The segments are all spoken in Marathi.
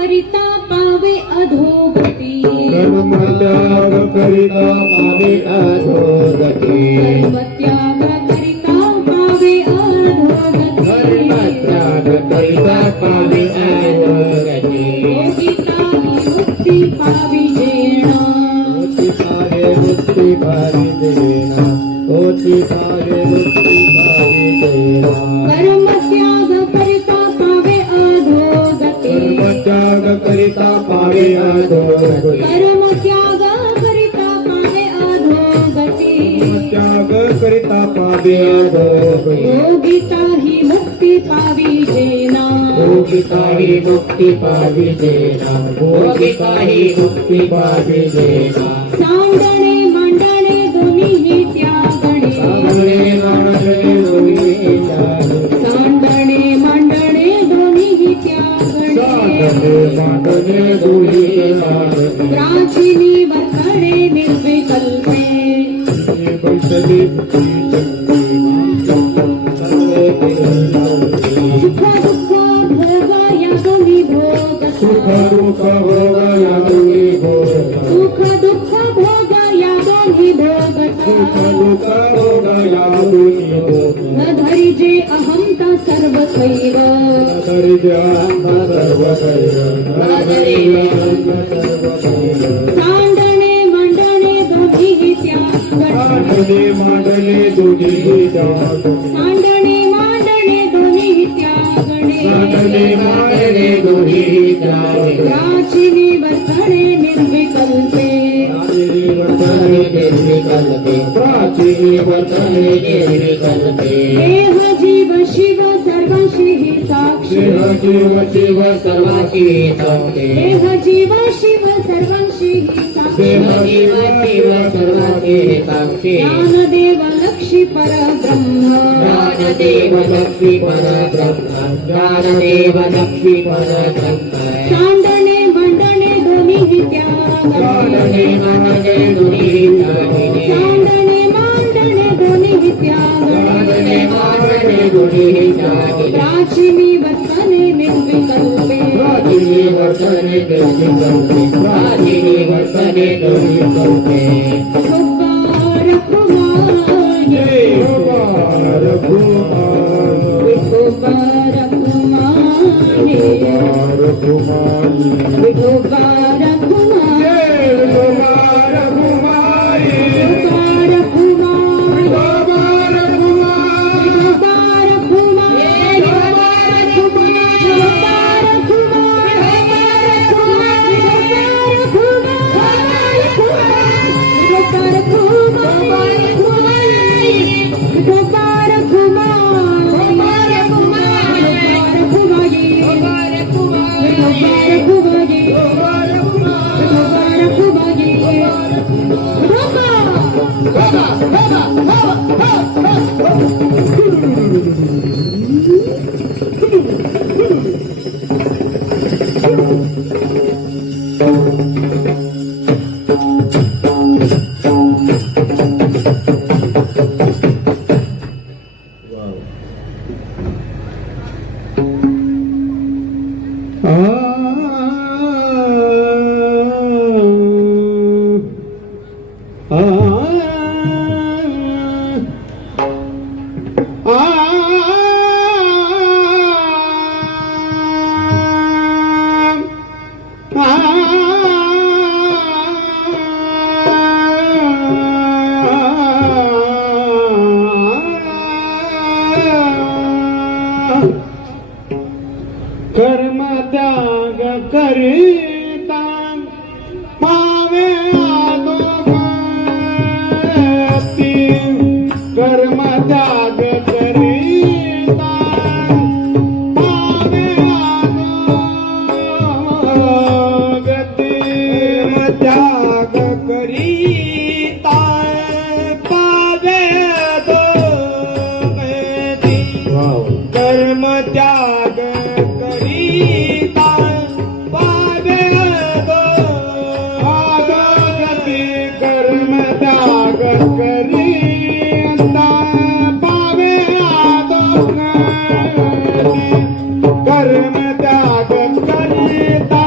करिता पावे अधोगती कर्मत्याग करिता पावे अधोगती कर्मत्याग करिता पावे अधोगती कर्मत्याग करिता पावे अधोगती योगिता ही मुक्ती पावी जेणा मुक्ती पावे देना मुक्ती पावे देना कर्मत्याग करिता पावे अधोगती कर्मत्याग करिता पावे अधोगती कर्मत्याग करिता पावे अधोगती त्याग करिता पावे अधोगती योगिता ही मुक्ती पावी जेना योगिता ही मुक्ती पावी देना योगिता ही मुक्ती पावी देना सांडणे मांडणे दोन्ही त्यागणे सांडणे मांडणे दोन्ही त्यागणे सांडणे मांडणे दोन्ही त्यागणे सांडणे मांडणे दोन्ही त्यागणे प्राचीनी वर्तणे निर्विकल्पे कौशली सुख दुःख भोग या दोन्ही भोग सुख दुःख भोग या दोन्ही भोग सुख दुःख भोग या दोन्ही भोग सुख दुःख भोग या दोन्ही भोग न धरिजे अहंता सर्वसैव तरी जयांता सर्व कैव सांडणे मांडणे दोन्ही त्यागणे मांडले मांडले दोन्ही त्याग सांडणे मांडणे दोन्ही त्यागणे मांडले मांडले दोन्ही त्याग प्राचीनी वर्तणे निर्विकल्पे प्राचीनी वर्तने निर्विकल्पे प्राचीनी वर्तने निर्विकल्पे देह जीव शिव सर्वांशी साक्षी शिव शिव शिव सर्वाची साक्षी देह जीव शिव सर्वांशी साक्षी शिव शिव शिव सर्वाची साक्षी ज्ञानदेव लक्षी परब्रह्म ज्ञानदेव लक्ष्मी परब्रह्म ज्ञानदेव लक्ष्मी परब्रह्म सांडणे मांडणे दोन्ही त्याग ज्ञानने मानने दोन्ही त्यागिने सांडणे मांडणे दोन्ही त्याग ज्ञानने मानने दोन्ही त्यागिने प्राचीनी वर्तने निर्विकल्पे प्राचीनी वर्तने निर्विकल्पे प्राचीनी वर्तने निर्विकल्पे कुमार कुमार जय कुमार कुमार कुमार कुमार कुमार कुमार जय कुमार कुमारी कुमार कुमार कर्म त्याग करिता पावे अधोगती कर्म त्याग करिता पावे अधोगती त्याग करिता पावे अधोगती कर्म त्याग करिता पावे अधोगती कर्म त्याग करिता पावे अधोगती कर्म त्याग करिता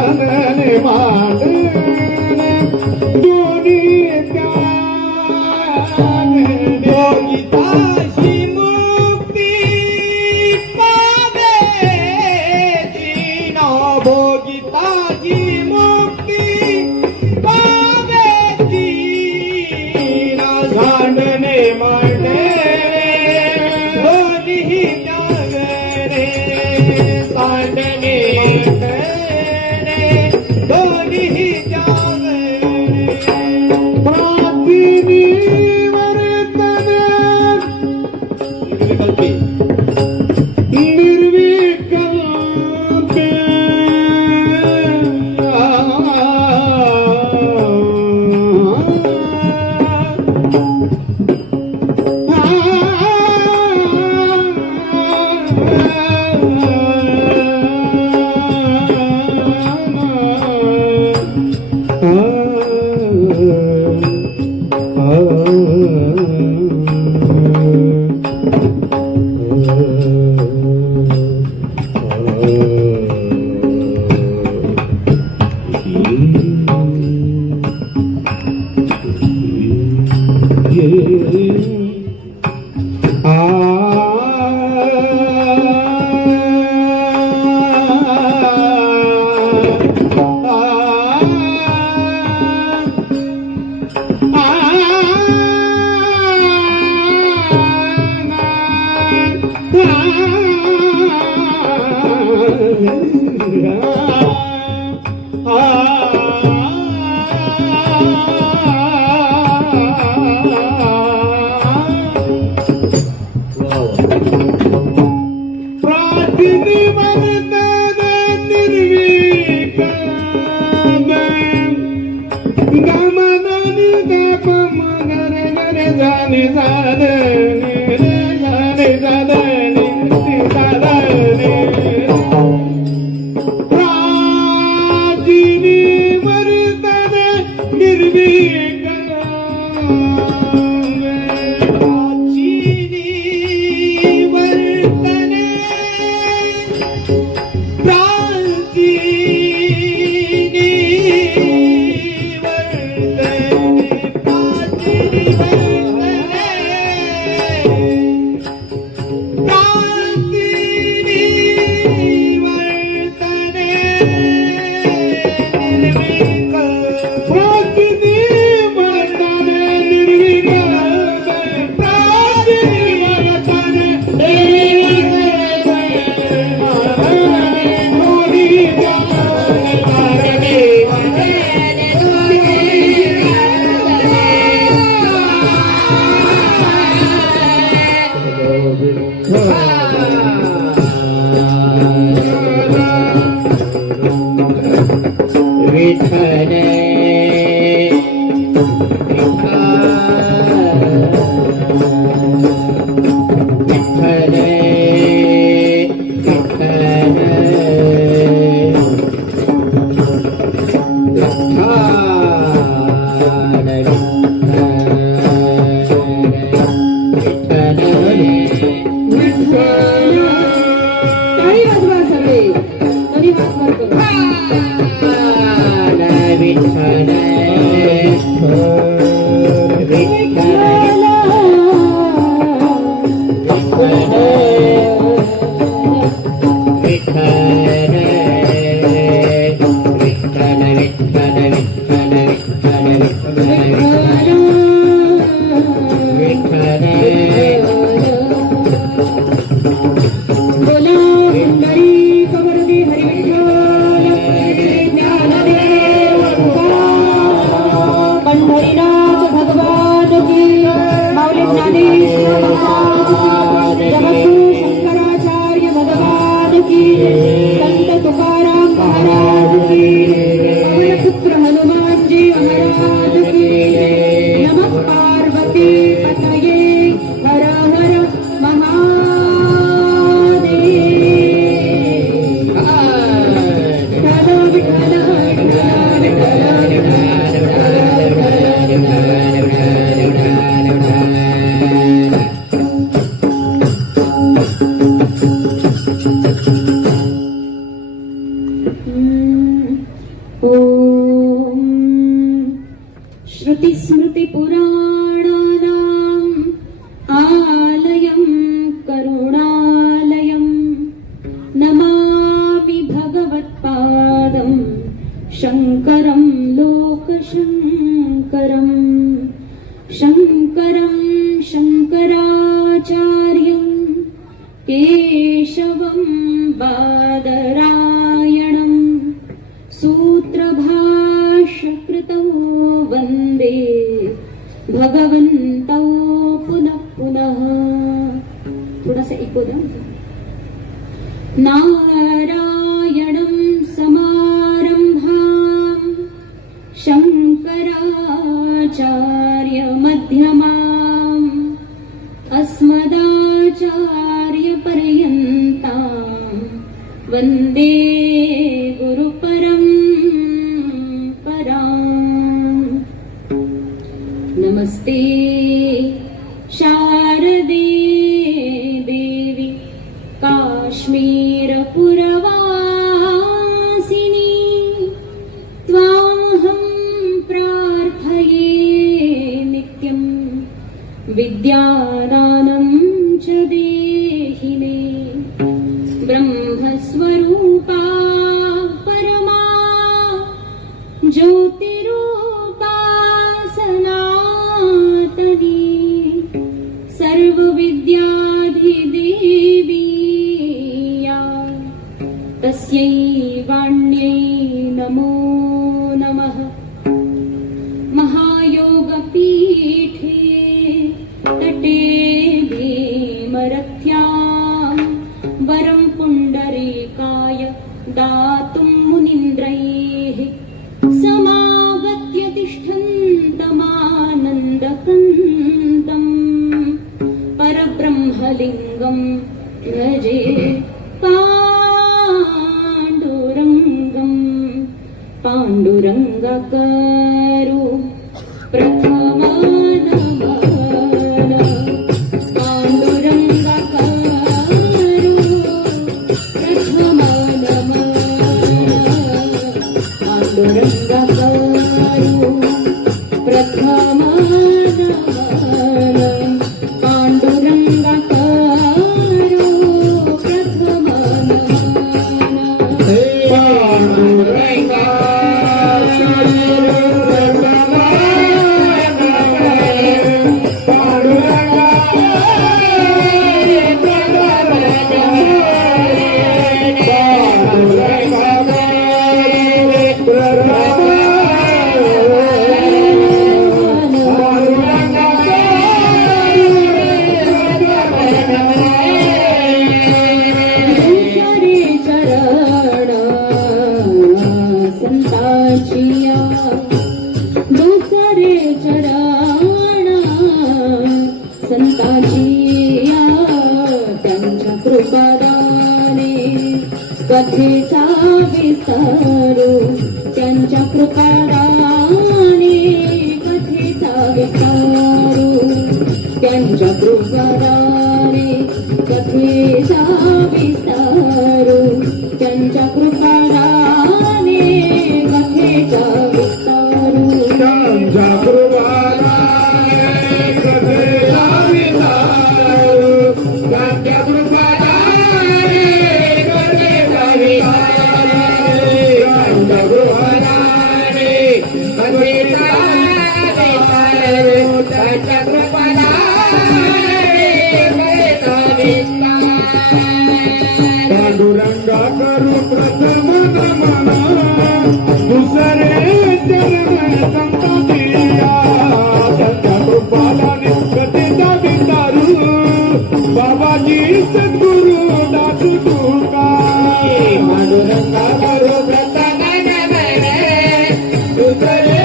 चांदणे मांडणे दोन्ही त्याने योगिताशी मुक्ती पावेची ना भोगिताची मुक्ती पावेची ना चांदणे मांडणे दोन्ही त्याने सांडणे दोन्ही जागणे प्रातिनी वर्तने निर्विकल्पे शङ्करं लोकशङ्करम् शङ्करं शङ्कराचार्यं केशवं बादरायणं सूत्रभाष्यकृतौ वन्दे भगवन्तौ पुनः पुनः. थोडासा इको द्या. नारायणं समारम्भां शङ्कराचार्यमध्यमाम् अस्मदाचार्यपर्यन्तां वन्दे गुरुपरम्पराम्. नमस्ते शारदे देवी काश्मीरपुरवासिनी त्वामहं प्रार्थये नित्यं विद्यादानं च देहि मे. ब्रह्मस्वरूपा परमा ज्योतिरूपा सनातनी सर्वविद्याधिदेवी या तस्यै वाण्यै नमो नमः. महायोगपीठे तटे भीमरथ्यां वरं पुण्डरीकाय दातुं मुनीन्द्रैः समागत्य तिष्ठन्तमानन्दकन्दम् परब्रह्मलिङ्गं भजे पाण्डुरङ्गं पाण्डुरङ्गकरो प्रथमानमन पाण्डुरङ्गकरो प्रथमानमन पाण्डुरङ्गकरो प्रथमानमन पाण्डुरङ्गकरो दुसरे चरण संतांचिया त्यांच्या कृपादाने कथेचा विस्तारू त्यांच्या कृपादाने कथेचा विस्तारू त्यांच्या कृपादाने कथेचा विस्तारू त्यांच्या कृपादाने कथेचा विस्तारू त्यांच्या कृपादाने कथेचा विस्तारू त्यांच्या कृपादाने कथेचा विस्तारू त्यांच्या कृपादाने कथेचा विस्तारू त्यांच्या कृपादाने कथेचा विस्तारू. पांडुरंगा करू प्रथम नमन दुसरे चरण संतांचिया त्यांच्या कृपादाने कथेचा विस्तारू बाबाजी सद्गुरु दासू तुका. पांडुरंगा करू प्रथम नमन दुसरे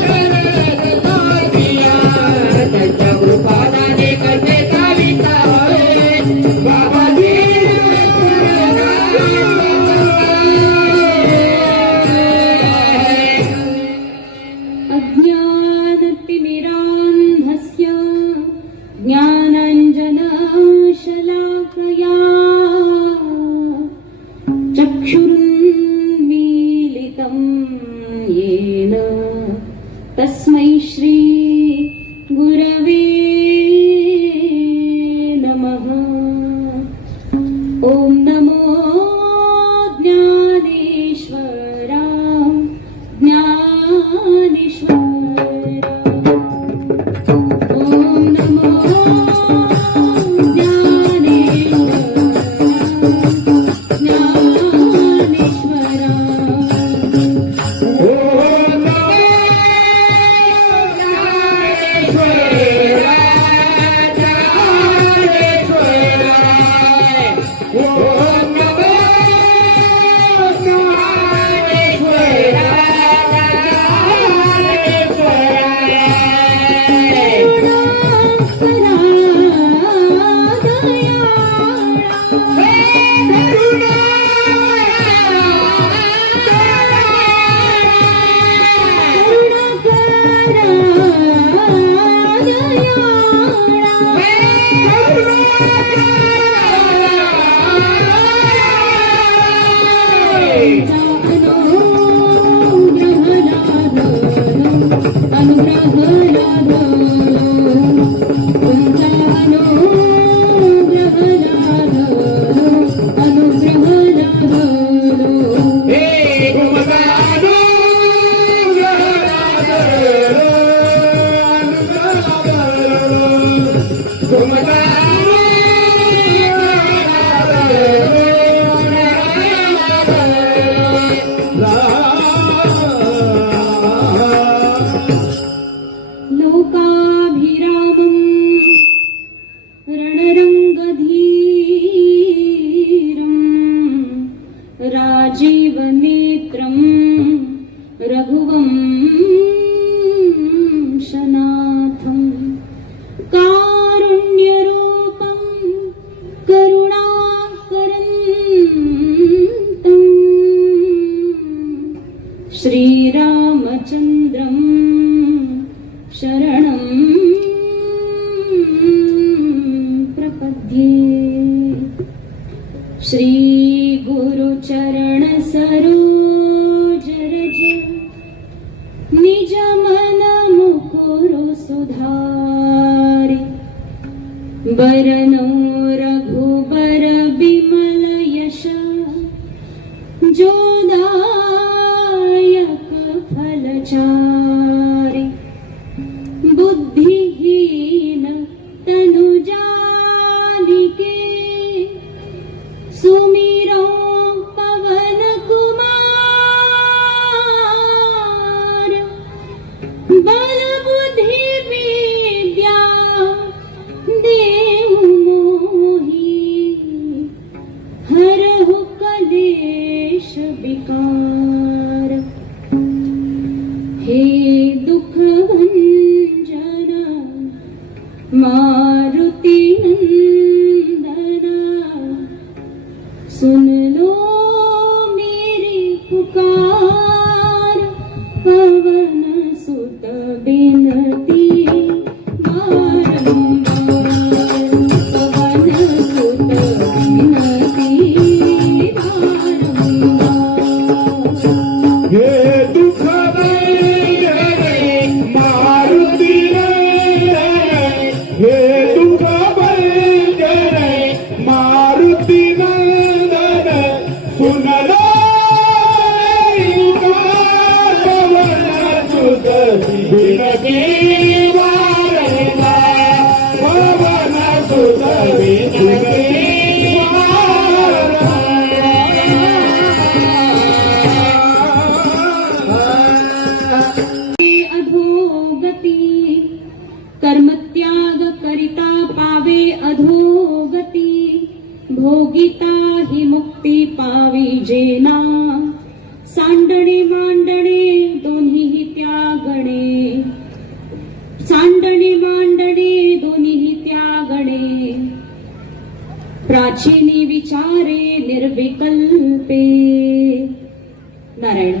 चरण संतांचिया त्यांच्या कृपादाने कथेचा विस्तारू बाबाजी अज्ञानतिमिरान्धस्य ज्ञानाञ्जनशलाकया चक्षुरुन्मीलितं येन तस्मै श्री गुरवे नमः. ॐ नमो ज्ञानेश्वरा रघुवंशनाथं कारुण्यरूपं करुणाकरन्तं श्रीरामचन्द्रं शरणं प्रपद्ये। श्री गुरुचरण सरोज रज निज मन मुकुर सुधारि बरनो रघुबर बिमल यश जोदायक फलचारि बुद्धिहीन तनु जानिके सुमिरो पवन कुमार बल बुद्धि विद्या देहु मोहि हरहु कलेश विकार। हे दुख भंजन मारुति नंदना सुन लो मेरी पुकार। पवन सुत बिनती बारंबार पवन सुत बिनती बारंबार। हे दुख भंजन मारुति नंदन हे दुख भंजन मारुति नंदन सुन लो पवन सुत बिनती बारंबार पवन सुत बिनती अधोगती कर्मत्याग करिता पावे अधोगती भोगिता ही मुक्ती पावी जेना सांडणे मांडणे दोन्ही त्यागणे सांडणे मांडणे दोन्ही त्यागणे प्राचीनी विचारे निर्विकल्पे। नारायण।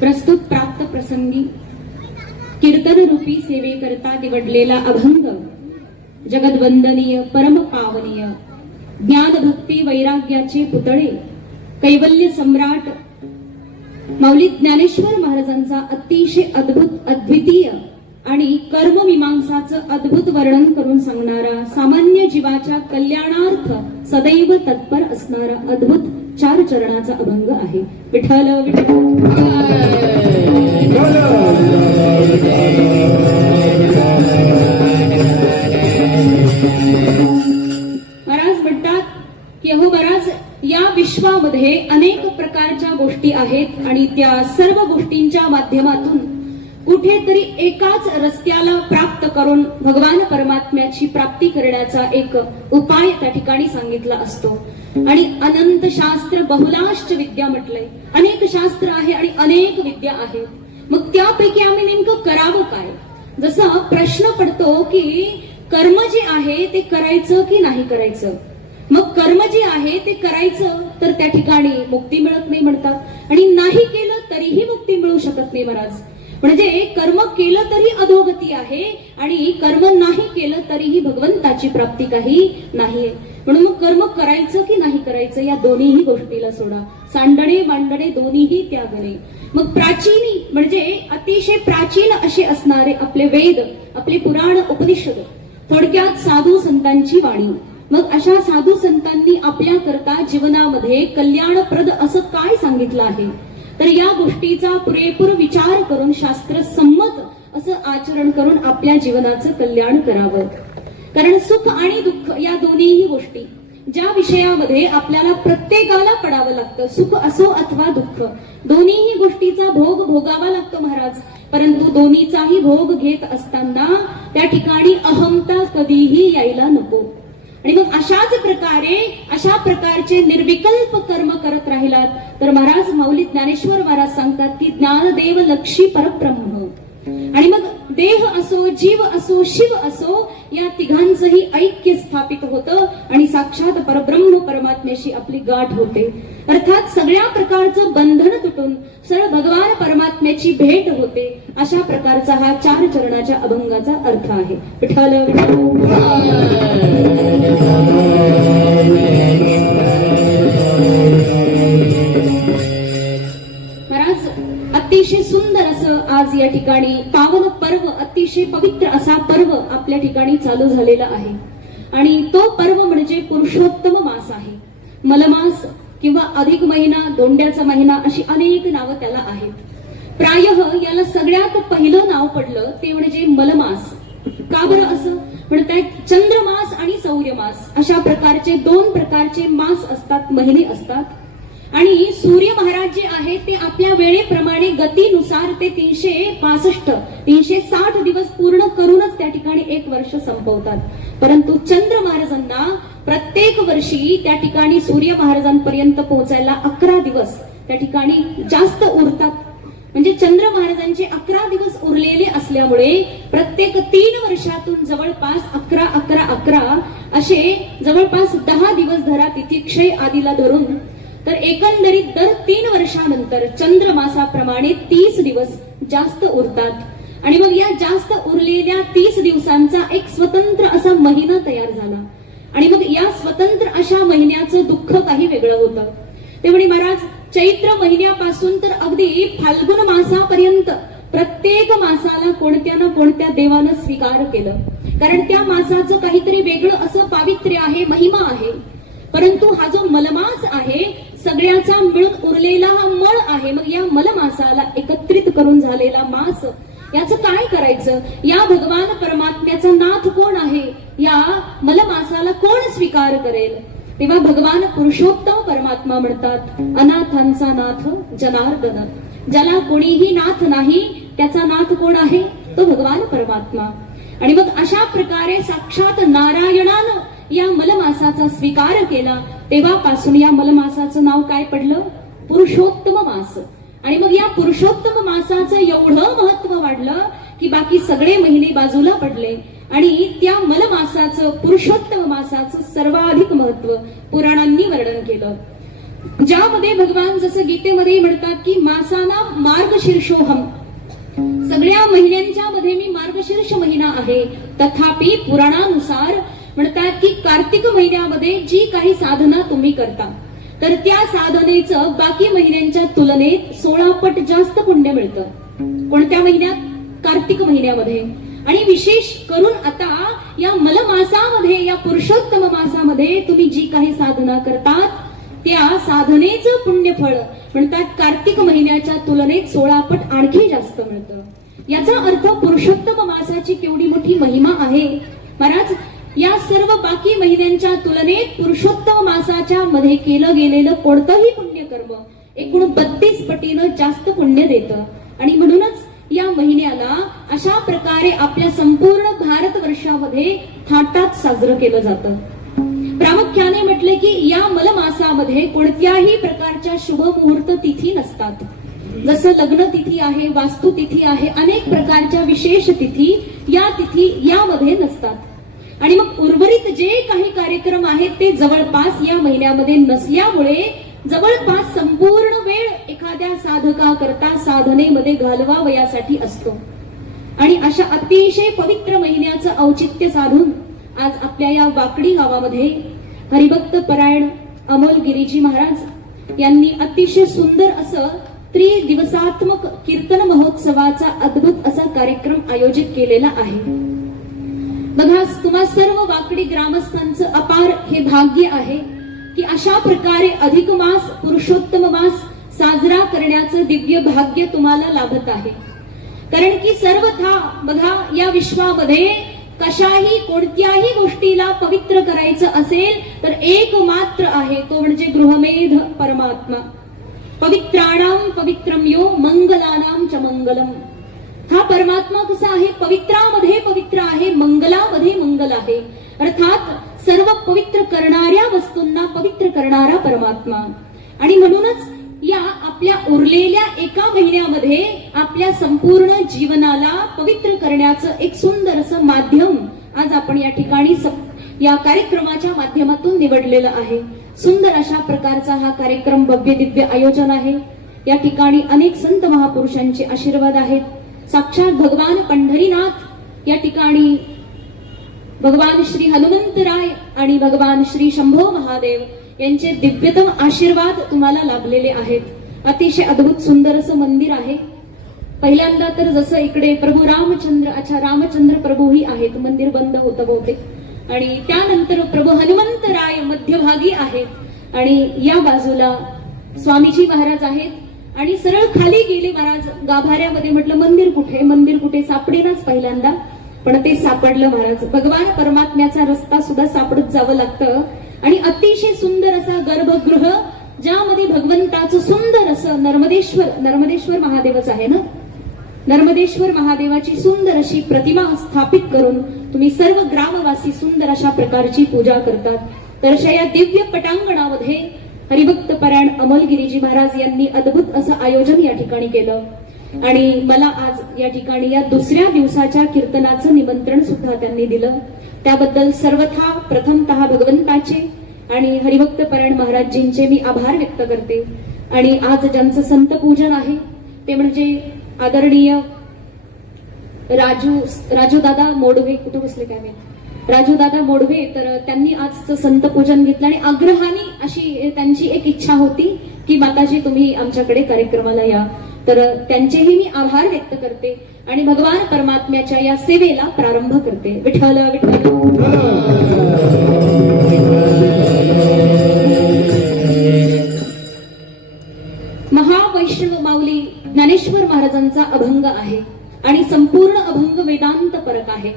प्रस्तुत प्राप्त प्रसंगी कीर्तन रूपी सेवेकरता निवडलेला अभंग जगद्वंदनीय परम पावनीय ज्ञान भक्ती वैराग्याचे पुतळे कैवल्य सम्राट माऊली ज्ञानेश्वर महाराजांचा अतिशय अद्भुत अद्वितीय आणि कर्ममीमांसाचं अद्भुत वर्णन करून सांगणारा सामान्य जीवाच्या कल्याणार्थ सदैव तत्पर असणारा अद्भुत 4 चरणाचा अभंग आहे। विठ्ठल विठ्ठल। महाराज म्हणतात की अहो महाराज या विश्वामध्ये अनेक प्रकारच्या गोष्टी आहेत आणि त्या सर्व गोष्टींच्या माध्यमातून कुठेतरी एकाच रस्त्याला प्राप्त करून भगवान परमात्म्याची प्राप्ती करण्याचा एक उपाय त्या ठिकाणी सांगितला असतो। आणि अनंत शास्त्र बहुलाश्च विद्या म्हटलंय। अनेक शास्त्र आहे आणि अनेक विद्या आहेत। मग त्यापैकी आम्ही नेमकं करावं काय? जसा प्रश्न पडतो की कर्म जे आहे ते करायचं की नाही करायचं। मग कर्म जे आहे ते करायचं तर त्या ठिकाणी मुक्ती मिळत नाही म्हणतात आणि नाही केलं तरीही मुक्ती मिळू शकत नाही महाराज। म्हणजे कर्म केलं तरी अधोगती आहे आणि कर्म नाही केलं तरीही भगवंताची प्राप्ती काही नाहीये। म्हणून मग कर्म करायचं की नाही करायचं या दोन्हीही गोष्टीला सोडा। सांडणे मांडणे दोन्हीही त्यागणे। मग प्राचीनी म्हणजे अतिशय प्राचीन असे असणारे आपले वेद, आपले पुराण, उपनिषद, थोडक्यात साधू संतांची वाणी। मग अशा साधू संतांनी आपल्या करता जीवनामध्ये कल्याणप्रद असं काय सांगितलं आहे तर या गोष्टीचा पुरेपूर विचार करून शास्त्र संमत असं आचरण करून आपल्या जीवनाचं कल्याण करावं। कारण सुख आणि दुःख या दोन्हीही गोष्टी ज्या विषयामध्ये आपल्याला प्रत्येकाला पडावं लागतं, सुख असो अथवा दुःख, दोन्हीही गोष्टीचा भोग भोगावा लागतो महाराज। परंतु दोन्हीचाही भोग घेत असताना त्या ठिकाणी अहमता कधीही यायला नको। आणि मग अशा प्रकारचे निर्विकल्प कर्म करत राहिलात तर महाराज माऊली ज्ञानेश्वर महाराज सांगतात की ज्ञानदेव लक्षी परब्रह्म. आणि मग देह असो, जीव असो, शिव असो, या तिघांचंही ऐक्य स्थापित होतं आणि साक्षात परब्रह्म परमात्म्याशी आपली गाठ होते. अर्थात सगळ्या प्रकारचं बंधन तुटून सरळ भगवान परमात्म्याची भेट होते. अशा प्रकारचा हा 4 चरणाच्या अभंगाचा अर्थ आहे. विठ्ठल महाराज अतिशय सुंदर असं आज या ठिकाणी पावन पर्व, अतिशय पवित्र असा पर्व आपल्या ठिकाणी चालू झालेला आहे. आणि तो पर्व म्हणजे पुरुषोत्तम मास आहे. मलमास किंवा अधिक महिना, दोंड्याचा महिना अशी अनेक नावं त्याला आहेत. प्रायः याला सगळ्यात पहिलं नाव पडलं ते म्हणजे मलमास. का बरं असं म्हणतात? चंद्रमास आणि सौर्यमास अशा प्रकारचे 2 प्रकारचे मास असतात, महिने असतात. आणि सूर्य महाराज जे आहेत ते आपल्या वेळेप्रमाणे गतीनुसार ते 360 दिवस पूर्ण करूनच त्या ठिकाणी 1 वर्ष संपवतात. परंतु चंद्र महाराजांना प्रत्येक वर्षी त्या ठिकाणी सूर्य महाराजांपर्यंत पोहोचायला 11 दिवस त्या ठिकाणी जास्त उरतात. म्हणजे चंद्र महाराजांचे 11 दिवस उरलेले असल्यामुळे प्रत्येक 3 वर्षातून जवळपास 11 असे जवळपास 10 दिवस धरा तिथीक्षय आदीला धरून, तर एकंदरीत दर 3 वर्षानंतर चंद्रमासाप्रमाणे 30 दिवस जास्त उरतात. आणि मग या जास्त उरलेल्या 30 दिवसांचा एक स्वतंत्र असा महिना तयार झाला. आणि मग या स्वतंत्र अशा महिन्याचं दुःख काही वेगळं होतं. ते म्हणे महाराज चैत्र महिन्यापासून तर अगदी फाल्गुन मासापर्यंत प्रत्येक मासाला कोणत्या ना कोणत्या देवानं स्वीकार केलं. कारण त्या मासाचं काहीतरी वेगळं असं पावित्र्य आहे, महिमा आहे. परंतु हा जो मलमास आहे सगळ्याचा मिळून उरलेला हा मळ आहे. मग या मलमासाला एकत्रित करून झालेला मास, याचं काय करायचं? या भगवान परमात्म्याचा नाथ कोण आहे? या मलमासाला कोण स्वीकार करेल? तेव्हा भगवान पुरुषोत्तम परमात्मा म्हणतात, अनाथांचा नाथ जनार्दन. ज्याला कोणीही नाथ नाही त्याचा नाथ कोण आहे? तो भगवान परमात्मा. आणि मग अशा प्रकारे साक्षात नारायणानं या मलमासाचा स्वीकार केला. तेव्हापासून या मलमासाचं नाव काय पडलं? पुरुषोत्तम मास. आणि मग या पुरुषोत्तम मासाचं एवढं महत्व वाढलं की बाकी सगळे महिने बाजूला पडले. आणि त्या मलमासाचं, पुरुषोत्तम मासाचं सर्वाधिक महत्व पुराणांनी वर्णन केलं. ज्यामध्ये भगवान जसं गीतेमध्ये म्हणतात की मासाना मार्गशीर्षोहम, सगळ्या महिन्यांच्या मध्ये मी मार्गशीर्ष महिना आहे. तथापि पुराणानुसार म्हणतात की कार्तिक महिन्यामध्ये जी काही साधना तुम्ही करता तर त्या साधनेचं बाकी महिन्यांच्या तुलनेत 16 पट जास्त पुण्य मिळतं. कोणत्या महिन्यात? कार्तिक महिन्यामध्ये. आणि विशेष करून आता या मलमासामध्ये, या पुरुषोत्तम मासामध्ये तुम्ही जी काही साधना करतात त्या साधनेचं पुण्यफळ म्हणतात कार्तिक महिन्याच्या तुलनेत 16 पट आणखी जास्त मिळतं. याचा अर्थ पुरुषोत्तम मासाची केवढी मोठी महिमा आहे. महाराज या सर्व बाकी महिन्यांच्या तुलनेत पुरुषोत्तम मासाच्या मध्ये केलं गेलेलं कोणतंही पुण्यकर्म एकूण 32 पटीनं जास्त पुण्य देतं. आणि म्हणूनच या महिन्याला अशा प्रकारे आपल्या संपूर्ण भारतवर्षामध्ये थाटात साजरं केलं जातं. प्रामुख्याने म्हटले की या मलमासामध्ये कोणत्याही प्रकारच्या शुभ मुहूर्त तिथी नसतात. जसं लग्न तिथी आहे, वास्तू तिथी आहे, अनेक प्रकारच्या विशेष तिथी यामध्ये नसतात. आणि मग उर्वरित जे काही कार्यक्रम आहेत ते जवळपास या महिन्यामध्ये नसल्यामुळे जवळपास संपूर्ण वेळ एखाद्या साधका करता साधनेमध्ये घालवावयासाठी असतो. आणि अशा अतिशय पवित्र महिन्याचं औचित्य साधून आज आपल्या या वाकडी गावामध्ये हरिभक्त परायण अमोल गिरीजी महाराज यांनी अतिशय सुंदर असं त्रिदिवसात्मक कीर्तन महोत्सवाचा अद्भुत असा कार्यक्रम आयोजित केलेला आहे. बघा, तुम्हा सर्व वाकडी ग्रामस्थांचं अपार हे भाग्य आहे की अशा प्रकारे अधिक मास, पुरुषोत्तम मास साजरा करण्याचं दिव्य भाग्य तुम्हाला लाभत आहे. कारण की सर्वथा बघा या विश्वामध्ये कशाही कोणत्याही गोष्टीला पवित्र करायचं असेल तर एक मात्र आहे, तो म्हणजे गृहमेध परमात्मा. पवित्राणाम पवित्रम यो मंगलानाम च मंगलम. हा परमात्मा कसा आहे? पवित्रामध्ये पवित्र आहे, मंगलामध्ये मंगल आहे. अर्थात सर्व पवित्र करणाऱ्या वस्तूंना पवित्र करणारा परमात्मा. आणि म्हणूनच या आपल्या उरलेल्या एका महिन्यामध्ये आपल्या संपूर्ण जीवनाला पवित्र करण्याचं एक सुंदर असं माध्यम आज आपण या ठिकाणी या कार्यक्रमाच्या माध्यमातून निवडलेलं आहे. सुंदर अशा प्रकारचा हा कार्यक्रम, भव्य दिव्य आयोजन आहे. या ठिकाणी अनेक संत महापुरुषांचे आशीर्वाद आहेत. साक्षात भगवान पंढरीनाथ या ठिकाणी, भगवान श्री हनुमंतराय आणि भगवान श्री शंभो महादेव यांचे दिव्यतम आशीर्वाद तुम्हाला लाभलेले आहेत. अतिशय अद्भुत सुंदर असं मंदिर आहे. पहिल्यांदा तर जसं इकडे प्रभू रामचंद्र प्रभूही आहेत, मंदिर बंद होतं बहुतेक, आणि त्यानंतर प्रभू हनुमंतराय मध्यभागी आहेत आणि या बाजूला स्वामीजी महाराज आहेत. आणि सरळ खाली गेले महाराज गाभाऱ्यामध्ये. म्हटलं मंदिर कुठे सापडेनाच पहिल्यांदा, पण ते सापडलं महाराज. भगवान परमात्म्याचा रस्ता सुद्धा सापडत जावं लागतं. आणि अतिशय सुंदर असा गर्भगृह, ज्यामध्ये भगवंताचं सुंदर असं नर्मदेश्वर महादेवच आहे ना, नर्मदेश्वर महादेवाची सुंदर अशी प्रतिमा स्थापित करून तुम्ही सर्व ग्रामवासी सुंदर अशा प्रकारची पूजा करतात. तर अशा या दिव्य पटांगणामध्ये हरिभक्त परायण अमलगिरीजी महाराज यांनी अद्भुत असं आयोजन या ठिकाणी केलं. आणि मला आज या ठिकाणी या दुसऱ्या दिवसाच्या कीर्तनाचं निमंत्रण सुद्धा त्यांनी दिलं. त्याबद्दल सर्वथा प्रथमतः भगवंताचे आणि हरिभक्त परायण महाराजजींचे मी आभार व्यक्त करते. आणि आज ज्यांचं संत पूजन आहे ते म्हणजे आदरणीय राजूदादा मोडवे, कुठं बसले काय माहिती, राजूदादा मोडवे. तर त्यांनी आजचं संत पूजन घेतलं आणि आग्रहाने अशी त्यांची एक इच्छा होती की माताजी तुम्ही आमच्याकडे कार्यक्रमाला या. तर त्यांचेही मी आभार व्यक्त करते आणि भगवान परमात्म्याच्या या सेवेला प्रारंभ करते. विठ्ठल विठ्ठल. महावैष्णव माऊली ज्ञानेश्वर महाराजांचा अभंग आहे आणि संपूर्ण अभंग वेदांत परक आहे.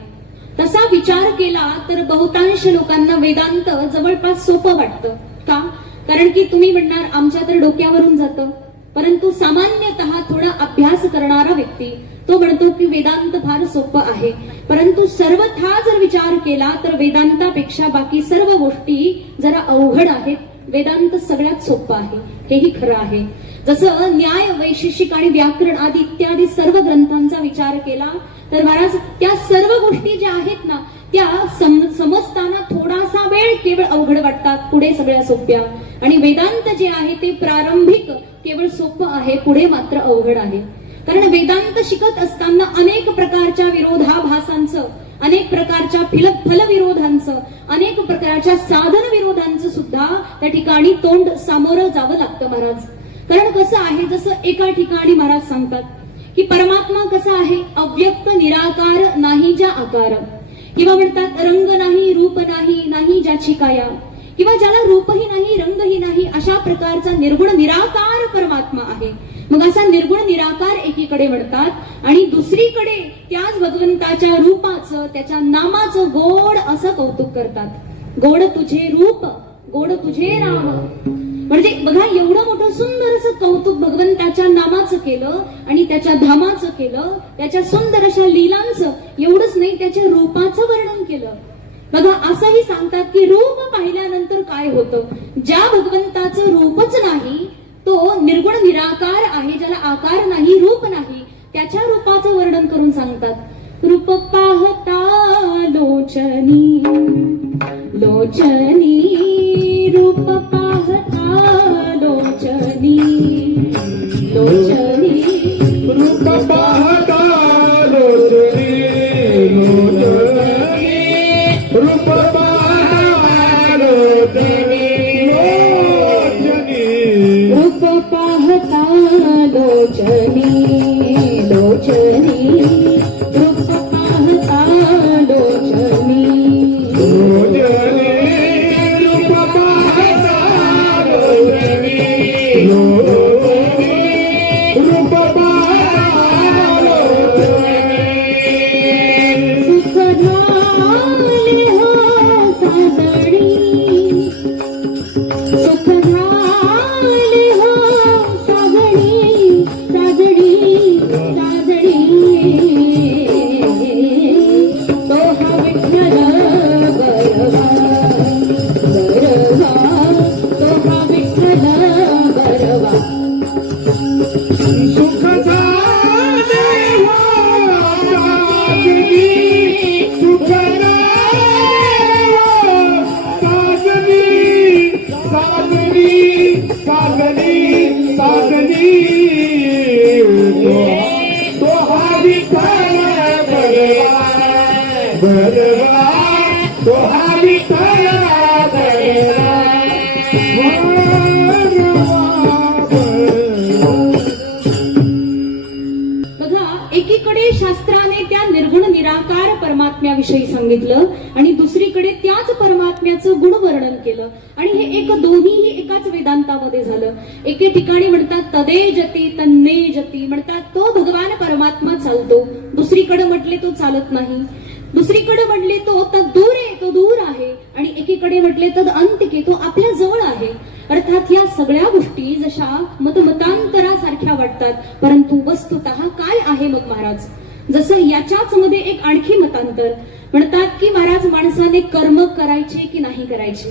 तसा विचार केला तर बहुतांश लोकांना वेदांत जवळपास सोपं वाटतं. का? कारण की तुम्ही म्हणणार आमच्या तर डोक्यावरून जातं, परंतु सामान्यतः थोडा अभ्यास करणारा व्यक्ती तो म्हणतो की वेदांत फार सोपं आहे. परंतु सर्वथा जर विचार केला तर वेदांतापेक्षा बाकी सर्व गोष्टी जरा अवघड आहेत. वेदांत सगळ्यात सोपं आहे, हेही खरं आहे. जसं न्याय, वैशेषिक आणि व्याकरण आदी इत्यादी सर्व ग्रंथांचा विचार केला तर महाराज त्या सर्व गोष्टी ज्या आहेत ना त्या समजताना थोडासा वेळ केवळ अवघड वाटतात, पुढे सगळ्या सोप्या. आणि वेदांत जे आहे ते प्रारंभिक केवळ सोपं आहे, पुढे मात्र अवघड आहे. कारण वेदांत शिकत असताना अनेक प्रकारच्या विरोधाभासांचं, अनेक प्रकारच्या फलविरोधांचं, अनेक प्रकारच्या साधन विरोधांचं सुद्धा त्या ठिकाणी तोंड सामोरं जावं लागतं महाराज. कारण कसं आहे, जसं एका ठिकाणी महाराज सांगतात की परमात्मा कसा आहे, अव्यक्त निराकार नाही ज्या आकार, किंवा म्हणतात रंग नाही, रूप नाही, नाही ज्याची काया, किंवा ज्याला रूपही नाही, रंगही नाही, अशा प्रकारचा निर्गुण निराकार परमात्मा आहे. मग असा निर्गुण निराकार एकीकडे म्हणतात आणि दुसरीकडे त्याच भगवंताच्या रूपाचं, त्याच्या नामाचं गोड असं कौतुक करतात. गोड तुझे रूप, गोड तुझे राम. म्हणजे बघा, एवढं मोठं सुंदर असं कौतुक भगवंताच्या नामाचं केलं आणि त्याच्या धामाचं केलं, त्याच्या सुंदर अशा लीलांचं, एवढंच नाही त्याच्या रूपाचं वर्णन केलं. बघा, असंही सांगतात की रूप पाहिल्यानंतर काय होतं, ज्या भगवंताचं रूपच नाही तो निर्गुण निराकार आहे, ज्याला आकार नाही, रूप नाही, त्याच्या रूपाचं वर्णन करून सांगतात. रूप पाहता लोचनी, लोचनी रूप पाहता लोचनी, लोचनी रूप पाहता लोचनी, लोचनी रूप पाहता लोचनी, लोचनी रूप पाहता लोचनी, लोचनी रूप पाहता लोचनी, लोचनी रूप पाहता लोचनी, लोचनी रूप पाहता लोचनी. सुख झाले हो साजणी, सुख झाले हो साजणी, साजणी शास्त्राने त्या निर्गुण निराकार परमात्म्याविषयी सांगितलं आणि दुसरीकडे त्याच परमात्म्याचं गुणवर्णन केलं आणि हे दोन्हीही एकाच वेदांतामध्ये झालं. एके ठिकाणी म्हणतात तदेजती तन्नेजती, म्हणतात तो भगवान परमात्मा चालतो, दुसरीकडे म्हटले तो चालत नाही, दुसरीकडे म्हटले तो तद दूर आहे, तो दूर आहे, आणि एकीकडे म्हटले तद अंतिके, तो आपल्या जवळ आहे. अर्थात या सगळ्या गोष्टी जशा मतमतांतरासारख्या वाटतात, परंतु वस्तुतः काय आहे मग महाराज? जसं याच्याच मध्ये एक आणखी मतांतर म्हणतात की महाराज माणसाने कर्म करायचे की नाही करायचे.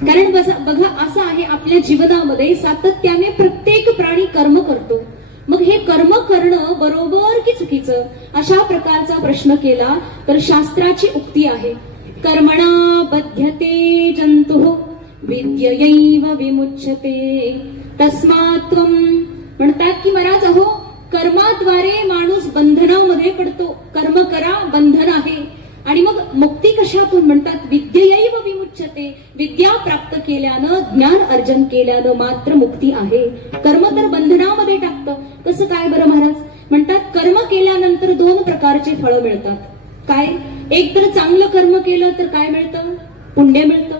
कारण बघा असं आहे आपल्या जीवनामध्ये सातत्याने प्रत्येक प्राणी कर्म करतो. मग हे कर्म करणं बरोबर की चुकीचं, अशा प्रकारचा प्रश्न केला तर शास्त्राची उक्ती आहे, कर्मणा बध्यते जंतुः विद्ययैव विमुच्यते तस्मात् त्वं, म्हणतात की महाराज अहो कर्माद्वारे माणूस बंधनामध्ये पडतो, कर्म करा बंधन आहे. आणि मग मुक्ती कशातून? म्हणतात विद्यैव विमुच्यते, विद्या प्राप्त केल्यानं ज्ञान अर्जन केल्यानं मात्र मुक्ती आहे. कर्म तर बंधनामध्ये टाकतं. कसं काय बरं महाराज? म्हणतात कर्म केल्यानंतर दोन प्रकारचे फळं मिळतात. काय? एक तर चांगलं कर्म केलं तर काय मिळतं? पुण्य मिळतं.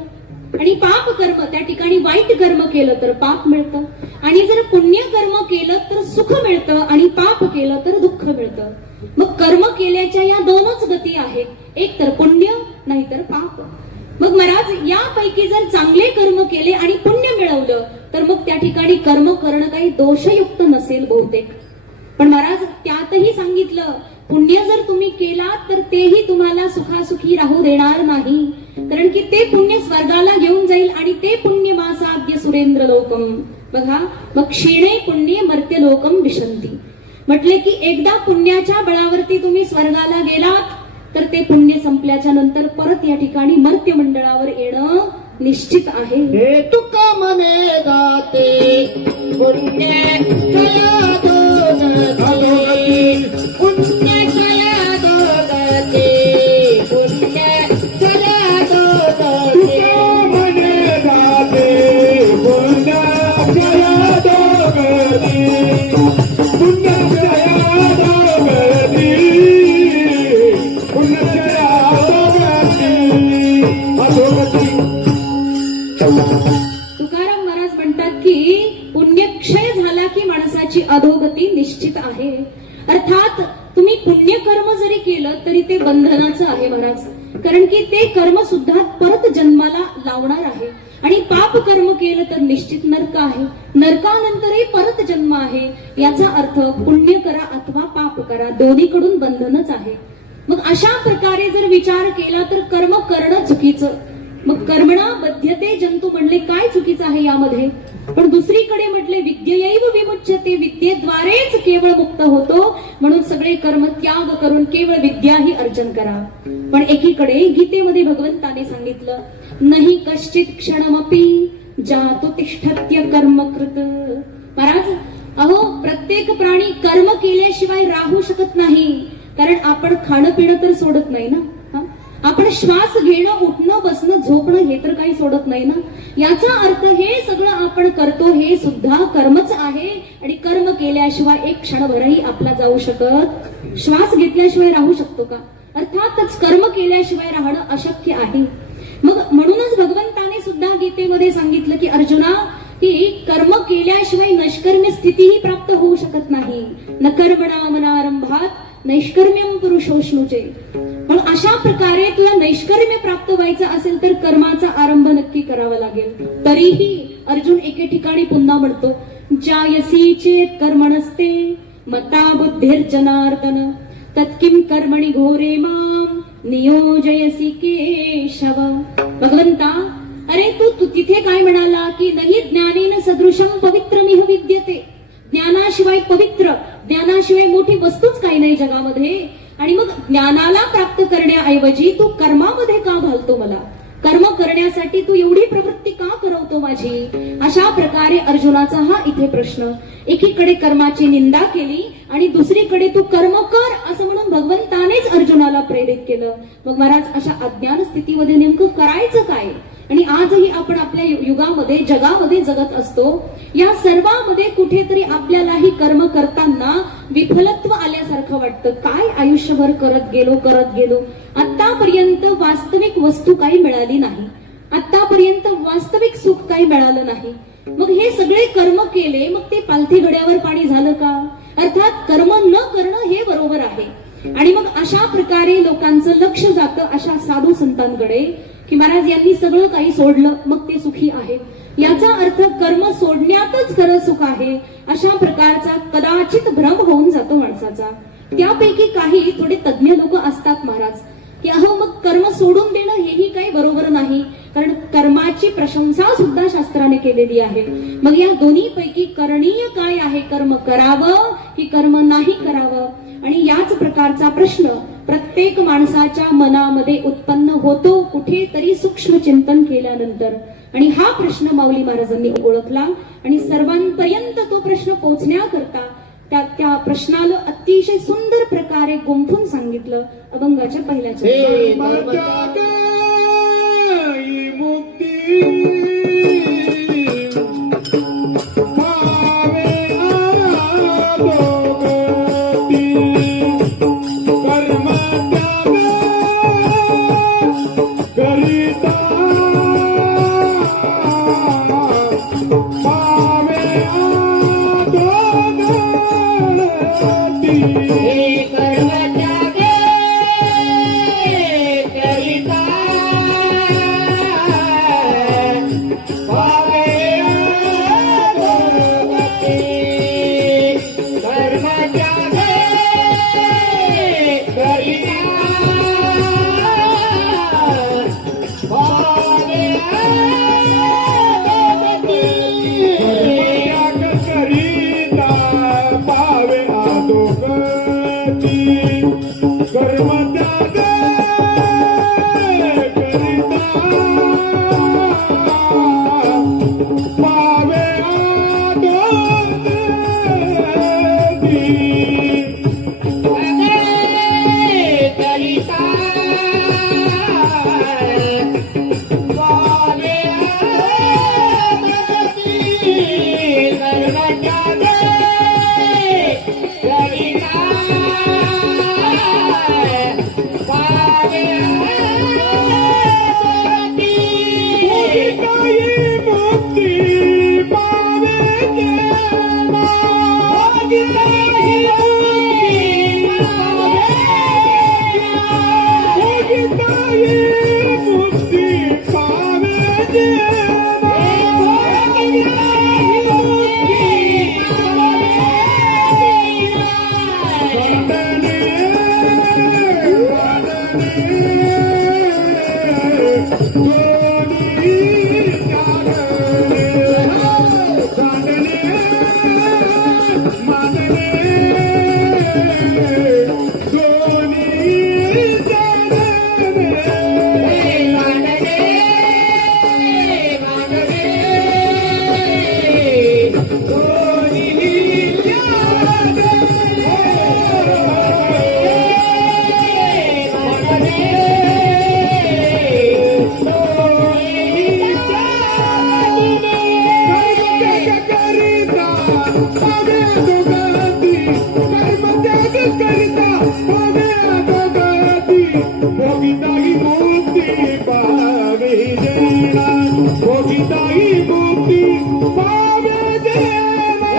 आणि पाप कर्म, त्या ठिकाणी वाईट कर्म केलं तर पाप मिळतं. आणि जर पुण्य कर्म केलं तर सुख मिळतं आणि पाप केलं तर दुःख मिळतं. मग कर्म केल्याच्या या दोनच गती आहेत, एक तर पुण्य नाहीतर पाप. मग महाराज यापैकी जर चांगले कर्म केले आणि पुण्य मिळवलं तर मग त्या ठिकाणी कर्म करणं काही दोषयुक्त नसेल बहुतेक. पण महाराज त्यातही सांगितलं पुण्य जर तुम्ही केलात तर तेही तुम्हाला सुखासुखी राहू देणार नाही, कारण की ते पुण्य स्वर्गाला घेऊन जाईल आणि ते पुण्य मासाद्य सुरेंद्र लोकम. बघा मग क्षीणे पुण्य मर्त्य लोकम विशंती. म्हटले की एकदा पुण्याच्या बळावरती तुम्ही स्वर्गाला गेलात तर ते पुण्य संपल्याच्या नंतर परत या ठिकाणी मर्त्य मंडळावर येणं निश्चित आहे. हे तुका मने गाते पुण्य कया दोगते, पुण्य कया दोगते, पुण्य कया दोगते. तुका मने गाते पुण्य कया दोगते, पुण्य कया दोगते, पुण्य कया दोगते. तुकाराम महाराज म्हणतात की पुण्यक्षय झाला की माणसाची अधोगती निश्चित आहे. अर्थात तुम्ही पुण्यकर्म जरी केलं तरी ते बंधनाचं आहे महाराज, कारण की ते कर्म सुद्धा परत जन्माला लावणार आहे. आणि पाप कर्म केलं तर निश्चित नरक आहे, नरकानंतरही परत जन्म आहे. याचा अर्थ पुण्य करा अथवा पाप करा, दोन्हीकडून बंधनच आहे. मग अशा प्रकारे जर विचार केला तर कर्म करणं चुकीचं. मग कर्मणा बध्यते जंतू म्हणले काय चुकीचं आहे यामध्ये? पण दुसरीकडे म्हटले विद्यैव विमुच्यते, विद्येद्वारेच केवळ मुक्त होतो, म्हणून सगळे कर्म त्याग करून केवळ विद्या ही अर्जन करा. पण एकीकडे गीतेमध्ये भगवंताने सांगितलं नाही कश्चित क्षणमपि जातो तिष्ठत्य कर्मकृत. महाराज अहो प्रत्येक प्राणी कर्म केल्याशिवाय राहू शकत नाही, कारण आपण खाणं पिणं तर सोडत नाही ना, आपण श्वास घेणं उठणं बसणं झोपणं हे तर काही सोडत नाही ना. याचा अर्थ हे सगळं आपण करतो हे सुद्धा कर्मच आहे. आणि कर्म केल्याशिवाय एक क्षणभरही आपला जाऊ शकत, श्वास घेतल्याशिवाय राहू शकतो का? अर्थातच कर्म केल्याशिवाय राहणं अशक्य आहे. मग म्हणूनच भगवंताने सुद्धा गीतेमध्ये सांगितलं की अर्जुना की कर्म केल्याशिवाय नैष्कर्म्य स्थितीही प्राप्त होऊ शकत नाही. न कर्मणा मनारंभात नैष्कर्म्यम पुरुषोष्णुचे. म्हणून अशा प्रकारे तुला नैष्कर्म्य प्राप्त व्हायचं असेल तर कर्माचा आरंभ नक्की करावा लागेल. तरीही अर्जुन एके ठिकाणी पुन्हा म्हणतो जायसी चेत कर्मणस्ते मता बुद्धिर्जनार्दन तत्किम कर्मणि घोरे माम नियोजयसी केशव. भगवंता अरे तू तिथे काय म्हणाला की नाही ज्ञानेन सदृशम पवित्रमिह विद्यते, ज्ञानाशिवाय पवित्र, ज्ञानाशिवाय मोठी वस्तूच काही नाही जगामध्ये. आणि मग ज्ञानाला प्राप्त करण्याऐवजी तू कर्मामध्ये का घालतो मला? कर्म करण्यासाठी तू एवढी प्रवृत्ती का करवतो माझी? अशा प्रकारे अर्जुनाचा हा इथे प्रश्न. एकीकडे कर्माची निंदा केली आणि दुसरीकडे तू कर्म कर असं म्हणून भगवंतानेच अर्जुनाला प्रेरित केलं. मग महाराज अशा अज्ञान स्थितीमध्ये नेमकं करायचं काय? आणि आजही आपण आपल्या युगामध्ये जगामध्ये जगत असतो. या सर्वांमध्ये कुठेतरी आपल्यालाही कर्म करताना विफलत्व आल्यासारखं असल्यासारखं वाटतं. काय आयुष्यभर करत गेलो आतापर्यंत वास्तविक वस्तू काही मिळाली नाही, आतापर्यंत वास्तविक सुख काही मिळालं नाही. मग हे सगळे कर्म केले, मग ते पालथी घड्यावर पाणी झालं का? अर्थात कर्म न करणं हे बरोबर आहे. आणि मग अशा प्रकारे लोकांचं लक्ष जातं अशा साधू संतांकडे की महाराज यांनी सगळं काही सोडलं मग ते सुखी आहेत. याचा अर्थ कर्म सोडण्यातच खरं सुख आहे अशा प्रकारचा कदाचित भ्रम होऊन जातो माणसाचा. त्यापैकी काही थोडे तज्ञ लोक असतात महाराज की अहो मग कर्म सोडून देणं हेही काही बरोबर नाही, कारण कर्माची प्रशंसा सुद्धा शास्त्राने केलेली आहे. मग या दोन्ही पैकी करणीय काय आहे? कर्म करावं की कर्म नाही करावं? आणि याच प्रकारचा प्रश्न प्रत्येक माणसाच्या मनामध्ये उत्पन्न होतो कुठेतरी सूक्ष्म चिंतन केल्यानंतर. आणि हा प्रश्न माऊली महाराजांनी ओळखला आणि सर्वांपर्यंत तो प्रश्न पोहोचण्याकरता त्या प्रश्नाला अतिशय सुंदर प्रकारे गुंफून सांगितलं अभंगाच्या पहिल्या चरणात. कर्मत्यागी मुक्ती पावे अधोगती. कर्मत्याग करिता पावे अधोगती. कर्मत्याग करिता पावे अधोगती. भोगिताही मुक्ती पावे देना, भोगिताही मुक्ती पावे देना.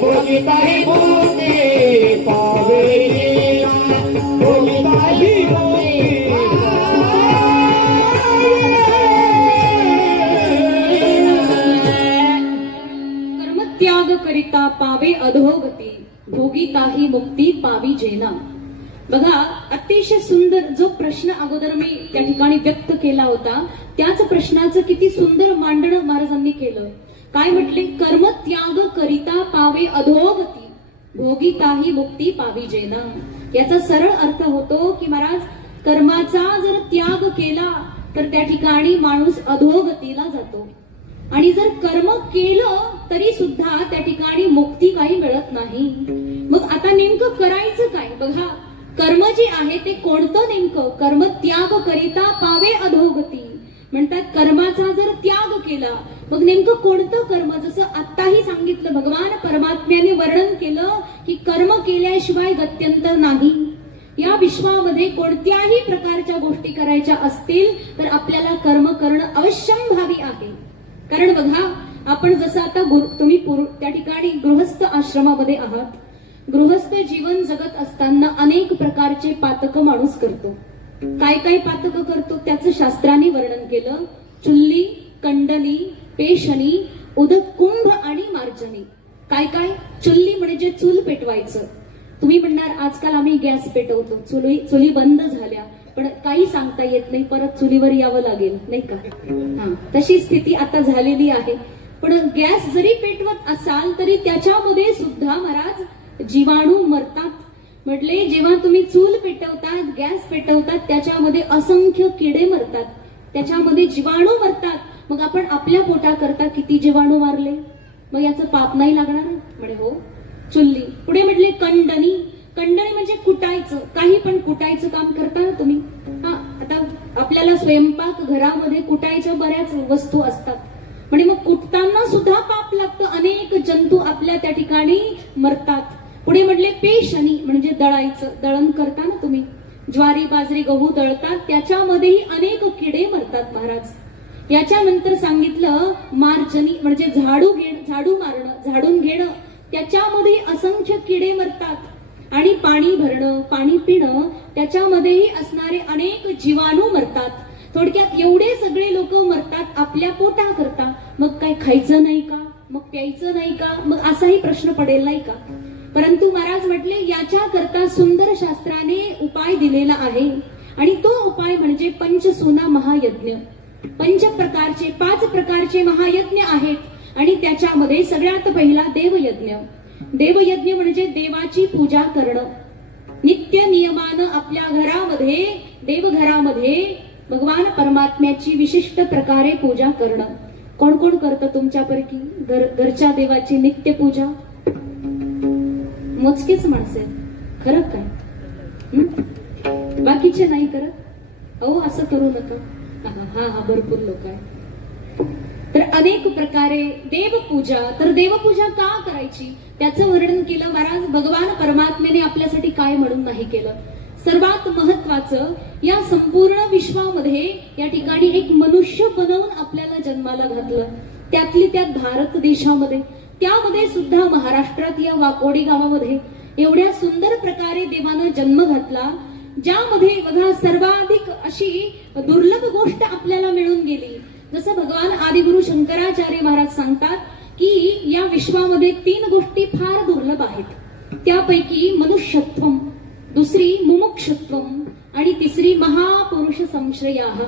भोगिताही मुक्ती पावे देना, भोगिताही मुक्ती त्याग करिता पावे अधोगती, भोगिताही मुक्ती पावी जेना. बघा अतिशय सुंदर जो प्रश्न अगोदर मी त्या ठिकाणी व्यक्त केला होता त्याच प्रश्नाचं किती सुंदर मांडण महाराजांनी केलं. काय म्हटले? कर्म त्याग करिता पावे अधोगती, भोगिताही मुक्ती पावी जेना. याचा सरळ अर्थ होतो की महाराज कर्माचा जर त्याग केला तर त्या ठिकाणी माणूस अधोगतीला जातो, आणि जर कर्म केलं तरी सुद्धा त्या ठिकाणी मुक्ती काही मिळत नाही. मग आता नेमकं करायचं काय? बघा कर्म जे आहे ते कोणतं नेमकं? कर्म त्याग करिता पावे अधोगती, म्हणतात कर्माचा जर त्याग केला, मग नेमकं कोणतं कर्म? जसं आत्ताही सांगितलं, भगवान परमात्म्याने वर्णन केलं की कर्म केल्याशिवाय गत्यंतर नाही. या विश्वामध्ये कोणत्याही प्रकारच्या गोष्टी करायच्या असतील तर आपल्याला कर्म करणं अवश्यंभावी आहे. कारण बघा, आपण जसं आता तुम्ही त्या ठिकाणी गृहस्थ आश्रमामध्ये आहात. गृहस्थ जीवन जगत असताना अनेक प्रकारचे पातक माणूस करतो. काय काय पातक करतो त्याचं शास्त्राने वर्णन केलं. चुल्ली, कंडली, पेशणी, उदकुंभ आणि मार्जनी. काय काय? चुल्ली म्हणजे चूल पेटवायचं. तुम्ही म्हणणार आजकाल आम्ही गॅस पेटवतो, चुली बंद झाल्या, पण काही सांगता येत नाही, परत चुलीवर यावं लागेल, नाही का? तशी स्थिती आता झालेली आहे. पण गॅस जरी पेटवत असाल तरी त्याच्यामध्ये सुद्धा महाराज जीवाणू मरतात. म्हटले जेव्हा तुम्ही चूल पेटवतात, गॅस पेटवतात, त्याच्यामध्ये असंख्य किडे मरतात, त्याच्यामध्ये जीवाणू मरतात. मग आपण आपल्या पोटाकरता किती जीवाणू मारले, मग याचं पाप नाही लागणार? म्हणे हो. चुल्ली. पुढे म्हटले कंडणी. कंडणी म्हणजे कुटायचं, काही पण कुटायचं काम करता ना तुम्ही. आता आपल्याला स्वयंपाक घरामध्ये कुटायच्या बऱ्याच वस्तू असतात, म्हणजे मग कुटताना सुद्धा पाप लागतं, अनेक जंतू आपल्या त्या ठिकाणी मरतात. पुढे म्हटले पेशणी म्हणजे दळायचं, दळण करता ना तुम्ही, ज्वारी बाजरी गहू दळतात, त्याच्यामध्येही अनेक किडे मरतात महाराज. याच्यानंतर सांगितलं मार्जनी म्हणजे झाडू मारणं, झाडून घेणं, त्याच्यामध्ये असंख्य किडे मरतात. आणि पाणी भरणं, पाणी पिणं, त्याच्यामध्येही असणारे अनेक जीवाणू मरतात. थोडक्यात एवढे सगळे लोक मरतात आपल्या पोटा करता. मग काय खायचं नाही का, मग प्यायचं नाही का, मग असाही प्रश्न पडेल नाही का? परंतु महाराज म्हटले याच्या करता सुंदर शास्त्राने उपाय दिलेला आहे. आणि तो उपाय म्हणजे पंचसूना महायज्ञ. 5 प्रकारचे महायज्ञ आहेत. आणि त्याच्यामध्ये सगळ्यात पहिला देवयज्ञ. देवयज्ञ म्हणजे देवाची पूजा करणं. नित्य नियमानं आपल्या घरामध्ये, देवघरामध्ये भगवान परमात्म्याची विशिष्ट प्रकारे पूजा करणं. कोण कोण करतं तुमच्यापैकी घरच्या देवाची नित्य पूजा? मोजकेच माणसं आहेत. खरं काय? बाकीचे नाही करत? अहो असं करू नका. हा भरपूर लोक आहेत. तर अनेक प्रकारे देवपूजा. तर देवपूजा का करायची त्याचं वर्णन केलं महाराज. भगवान परमात्म्याने आपल्यासाठी काय म्हणून नाही केलं. सर्वात महत्वाचं, या संपूर्ण विश्वामध्ये या ठिकाणी एक मनुष्य बनवून आपल्याला जन्माला घातलं, त्यातली त्यात भारत देशामध्ये, त्यामध्ये सुद्धा महाराष्ट्रात या वाकोडी गावामध्ये एवढ्या सुंदर प्रकारे देवानं जन्म घातला, ज्यामध्ये बघा सर्वाधिक अशी दुर्लभ गोष्ट आपल्याला मिळून गेली. जसं भगवान आदिगुरु शंकराचार्य महाराज सांगतात की या विश्वामध्ये 3 गोष्टी फार दुर्लभ आहेत. त्यापैकी मनुष्यत्वम, दुसरी मुमुक्षत्वम आणि तिसरी महापुरुष संश्रयाः.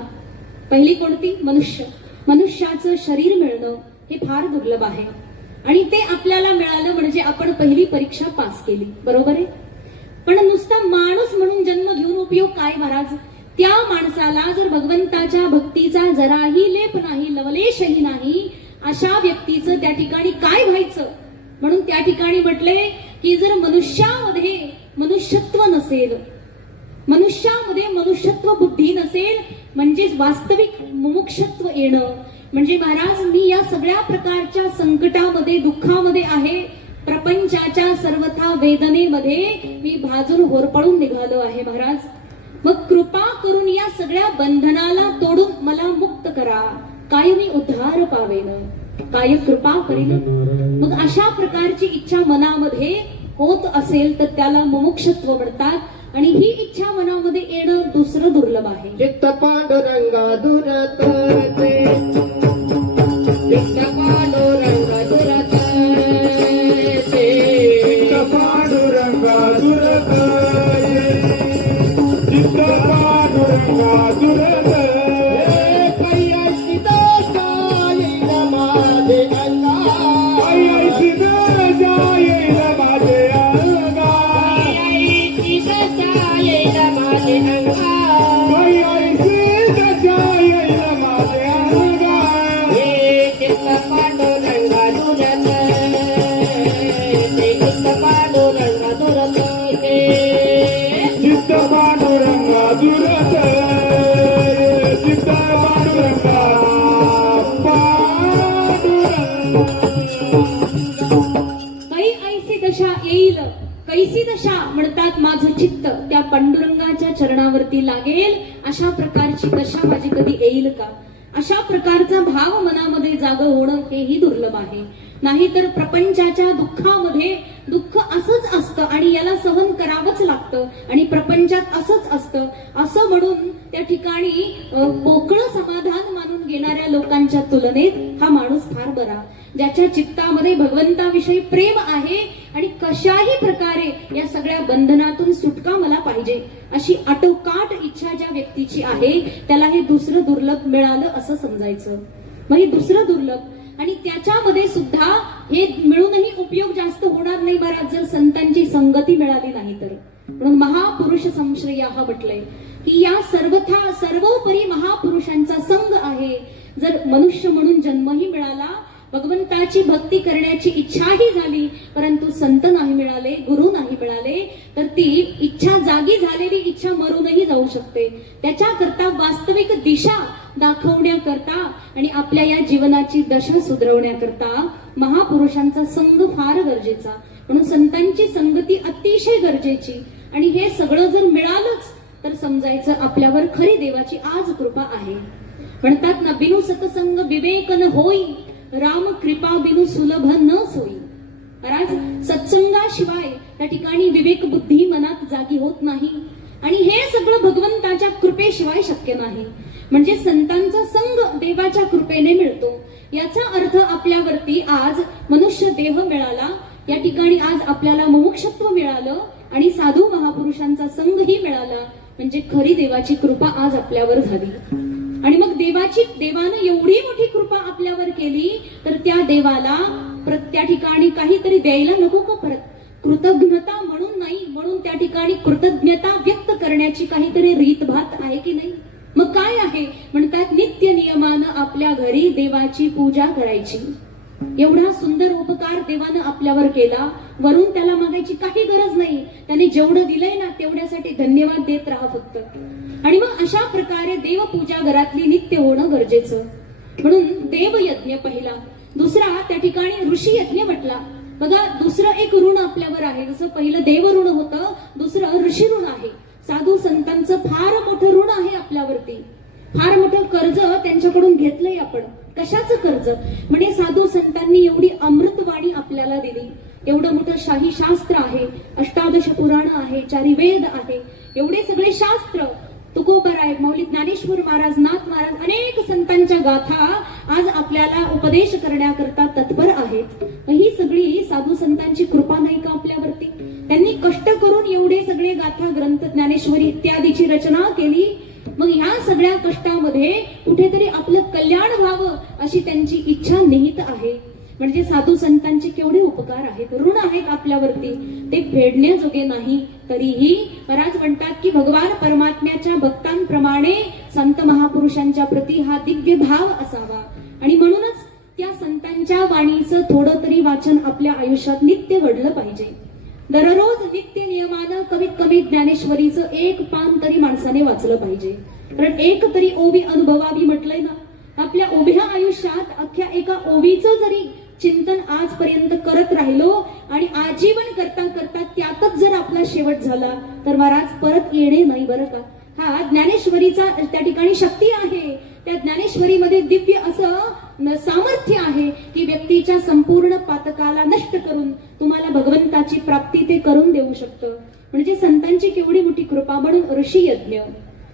पहिली कोणती? मनुष्य. मनुष्याचं शरीर मिळणं हे फार दुर्लभ आहे. आणि ते आपल्याला मिळालं म्हणजे आपण पहिली परीक्षा पास केली, बरोबर आहे. पण नुसता माणूस म्हणून जन्म घेऊन उपयोग काय महाराज? त्या माणसाला जर भगवंताच्या भक्तीचा जराही लेप नाही, लवलेशही नाही, अशा व्यक्तीचं त्या ठिकाणी काय व्हायचं? म्हणून त्या ठिकाणी म्हटले की जर मनुष्यामध्ये मनुष्यत्व नसेल, मनुष्यामध्ये मनुष्यत्व बुद्धी नसेल, म्हणजे वास्तविक मुमुक्षत्व येणं म्हणजे महाराज मी या सगळ्या प्रकारच्या संकटामध्ये, दुःखामध्ये आहे, प्रपंचाच्या सर्वथा वेदनेमध्ये मी भाजून होरपळून निघालो आहे महाराज. मग कृपा करून या सगळ्या बंधनाला तोडून मला मुक्त करा, काय मी उद्धार पावेन, काय कृपा करीन. मग अशा प्रकारची इच्छा मनामध्ये होत असेल तर त्याला मुमुक्षत्व म्हणतात. आणि ही इच्छा मनामध्ये येणं दुसरं दुर्लभ आहे. चित्त पांडुरंगा दुरतरते, चित्त पांडुरंगा दुरतरते, चित्त पांडुरंगा दुरतये, चित्त पांडुरंगा दुरतये. पैयाची दशा येईल माझे अंगा, पैयाची दशा येईल माझे अंगा, पैयाची दशा येईल माझे अंगा, पैयाची दशा येईल माझे अंगा. जैसी दशा म्हणतात माझं चित्त त्या पांडुरंगाच्या चरणावरती लागेल अशा प्रकारची दशा माझी कधी येईल का? अशा प्रकारचा भाव मनामध्ये जागं होणं हेही दुर्लभ आहे. नाहीतर प्रपंचाच्या दुःखामध्ये दुःख असंच असतं आणि याला सहन करावंच लागतं आणि प्रपंचात असंच असतं असं म्हणून त्या ठिकाणी मोकळं समाधान मानून घेणाऱ्या लोकांच्या तुलनेत हा माणूस फार बरा, ज्याच्या चित्तामध्ये भगवंताविषयी प्रेम आहे आणि कशाही प्रकारे या सगळ्या बंधनातून सुटका मला पाहिजे अशी आटोकाट इच्छा ज्या व्यक्तीची आहे त्याला हे दुसरं दुर्लभ मिळालं असं समजायचं. मग हे दुसरं दुर्लभ आणि त्याच्यामध्ये सुद्धा हे मिळूनही उपयोग जास्त होणार नाही महाराज जर संतांची संगती मिळाली नाही तर. म्हणून महापुरुष संश्रया हा म्हटलंय की या सर्वथा सर्वोपरी महापुरुषांचा संग आहे. जर मनुष्य म्हणून जन्मही मिळाला, भगवंताची भक्ती करण्याची इच्छाही झाली, परंतु संत नाही मिळाले, गुरु नाही मिळाले, तर ती इच्छा जागी झालेली इच्छा मरूनही जाऊ शकते. त्याच्याकरता वास्तविक दिशा दाखवण्याकरता आणि आपल्या या जीवनाची दशा सुधरवण्याकरता महापुरुषांचा संग फार गरजेचा. म्हणून संतांची संगती अतिशय गरजेची आणि हे सगळं जर मिळालंच तर समजायचं आपल्यावर खरी देवाची आज कृपा आहे. म्हणतात ना, बिनु सतसंग विवेक न होई, राम कृपा बिनु सुलभ न सोई. महाराज सत्संगाशिवाय त्या ठिकाणी विवेक बुद्धी मनात जागी होत नाही आणि हे सगळं भगवंताच्या कृपेशिवाय शक्य नाही. म्हणजे संतांचा संग देवाच्या कृपेने मिळतो. याचा अर्थ आपल्यावरती आज मनुष्य देह मिळाला, या ठिकाणी आज आपल्याला मुमुक्षत्व मिळालं आणि साधू महापुरुषांचा संघही मिळाला, म्हणजे खरी देवाची कृपा आज आपल्यावर झाली. आणि मग देवानं एवढी मोठी कृपा आपल्यावर केली तर त्या देवाला त्या ठिकाणी काहीतरी द्यायला नको का परत? कृतज्ञता म्हणून नाही, म्हणून त्या ठिकाणी कृतज्ञता व्यक्त करण्याची काहीतरी रीतभात आहे की नाही? मग काय आहे? म्हणतात नित्य नियमानं आपल्या घरी देवाची पूजा करायची. एवढा सुंदर उपकार देवानं आपल्यावर केला, वरून त्याला मागायची काही गरज नाही. त्याने जेवढं दिलंय ना तेवढ्यासाठी धन्यवाद देत राहा फक्त. आणि मग अशा प्रकारे देवपूजा घरातली नित्य होणं गरजेचं. म्हणून देवयज्ञ पहिला. दुसरा त्या ठिकाणी ऋषी यज्ञ म्हटला. बघा, दुसरं एक ऋण आपल्यावर आहे. जसं पहिलं देव ऋण होतं, दुसरं ऋषी ऋण आहे. साधू संतांचं फार मोठं ऋण आहे आपल्यावरती. फार मोठं कर्ज त्यांच्याकडून घेतलंय आपण. कशाचं कर्ज? म्हणजे साधू संतांनी एवढी अमृतवाणी आपल्याला दिली, एवढं मोठं शाही शास्त्र आहे, अष्टादश पुराण आहे, 4 वेद आहे, एवढे सगळे शास्त्र, तुकोबराय, मौली ज्ञानेश्वर महाराज, नाथ महाराज, अनेक संतांच्या गाथा आज आपल्याला उपदेश करण्याकरता तत्पर आहेत. ही सगळी साधू संतांची कृपा नाही का आपल्यावरती? त्यांनी कष्ट करून एवढे सगळे गाथा ग्रंथ, ज्ञानेश्वरी इत्यादीची रचना केली. मग ह्या सगळ्या कष्टामध्ये कुठेतरी आपलं कल्याण व्हावं अशी त्यांची इच्छा निहित आहे. म्हणजे साधू संतांचे केवढे उपकार आहेत, ऋण आहेत आपल्यावरती, ते फेडण्याजोगे नाही. तरीही महाराज म्हणतात की भगवान परमात्म्याच्या भक्तांप्रमाणे संत महापुरुषांच्या प्रती हा दिव्य भाव असावा आणि म्हणूनच त्या संतांच्या वाणीचं थोडं तरी वाचन आपल्या आयुष्यात नित्य घडलं पाहिजे. दररोज नित्य नियमानं कमीत कमी ज्ञानेश्वरीचं 1 पान तरी माणसाने वाचलं पाहिजे. कारण एक तरी ओवी अनुभवावी म्हटलंय ना. आपल्या उभ्या आयुष्यात अख्ख्या एका ओवीचं जरी चिंतन आजपर्यंत करत राहिलो आणि आजीवन करता करता त्यातच जर आपला शेवट झाला तर महाराज परत येणे नाही बरं का. हा ज्ञानेश्वरीचा त्या ठिकाणी शक्ती आहे. त्या ज्ञानेश्वरीमध्ये दिव्य असं सामर्थ्य आहे की व्यक्तीच्या संपूर्ण पातकाला नष्ट करून तुम्हाला भगवंताची प्राप्ती ते करून देऊ शकतं. म्हणजे संतांची केवढी मोठी कृपा. म्हणून ऋषी यज्ञ.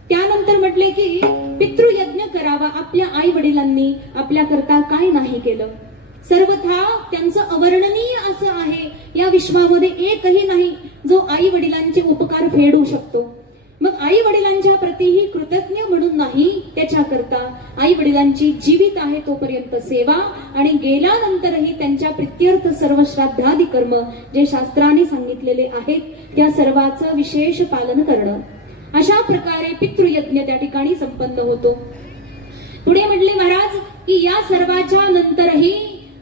त्यानंतर म्हटले की पितृयज्ञ करावा. आपल्या आई वडिलांनी आपल्या करता काय नाही केलं, सर्वथा त्यांचं अवर्णनीय असं आहे. या विश्वामध्ये एकही नाही जो आई वडिलांचे उपकार फेडू शकतो. मग आई वडिलांच्या प्रतीही कृतज्ञ म्हणून नाही, त्याच्याकरता आई वडिलांची जीवित आहे तोपर्यंत सेवा आणि गेल्यानंतरही त्यांच्या प्रित्यर्थ सर्व श्राद्धादी कर्म जे शास्त्राने सांगितलेले आहेत त्या सर्वाचं विशेष पालन करणं. अशा प्रकारे पितृयज्ञ त्या ठिकाणी संपन्न होतो. पुढे म्हटले महाराज की या सर्वाच्या नंतरही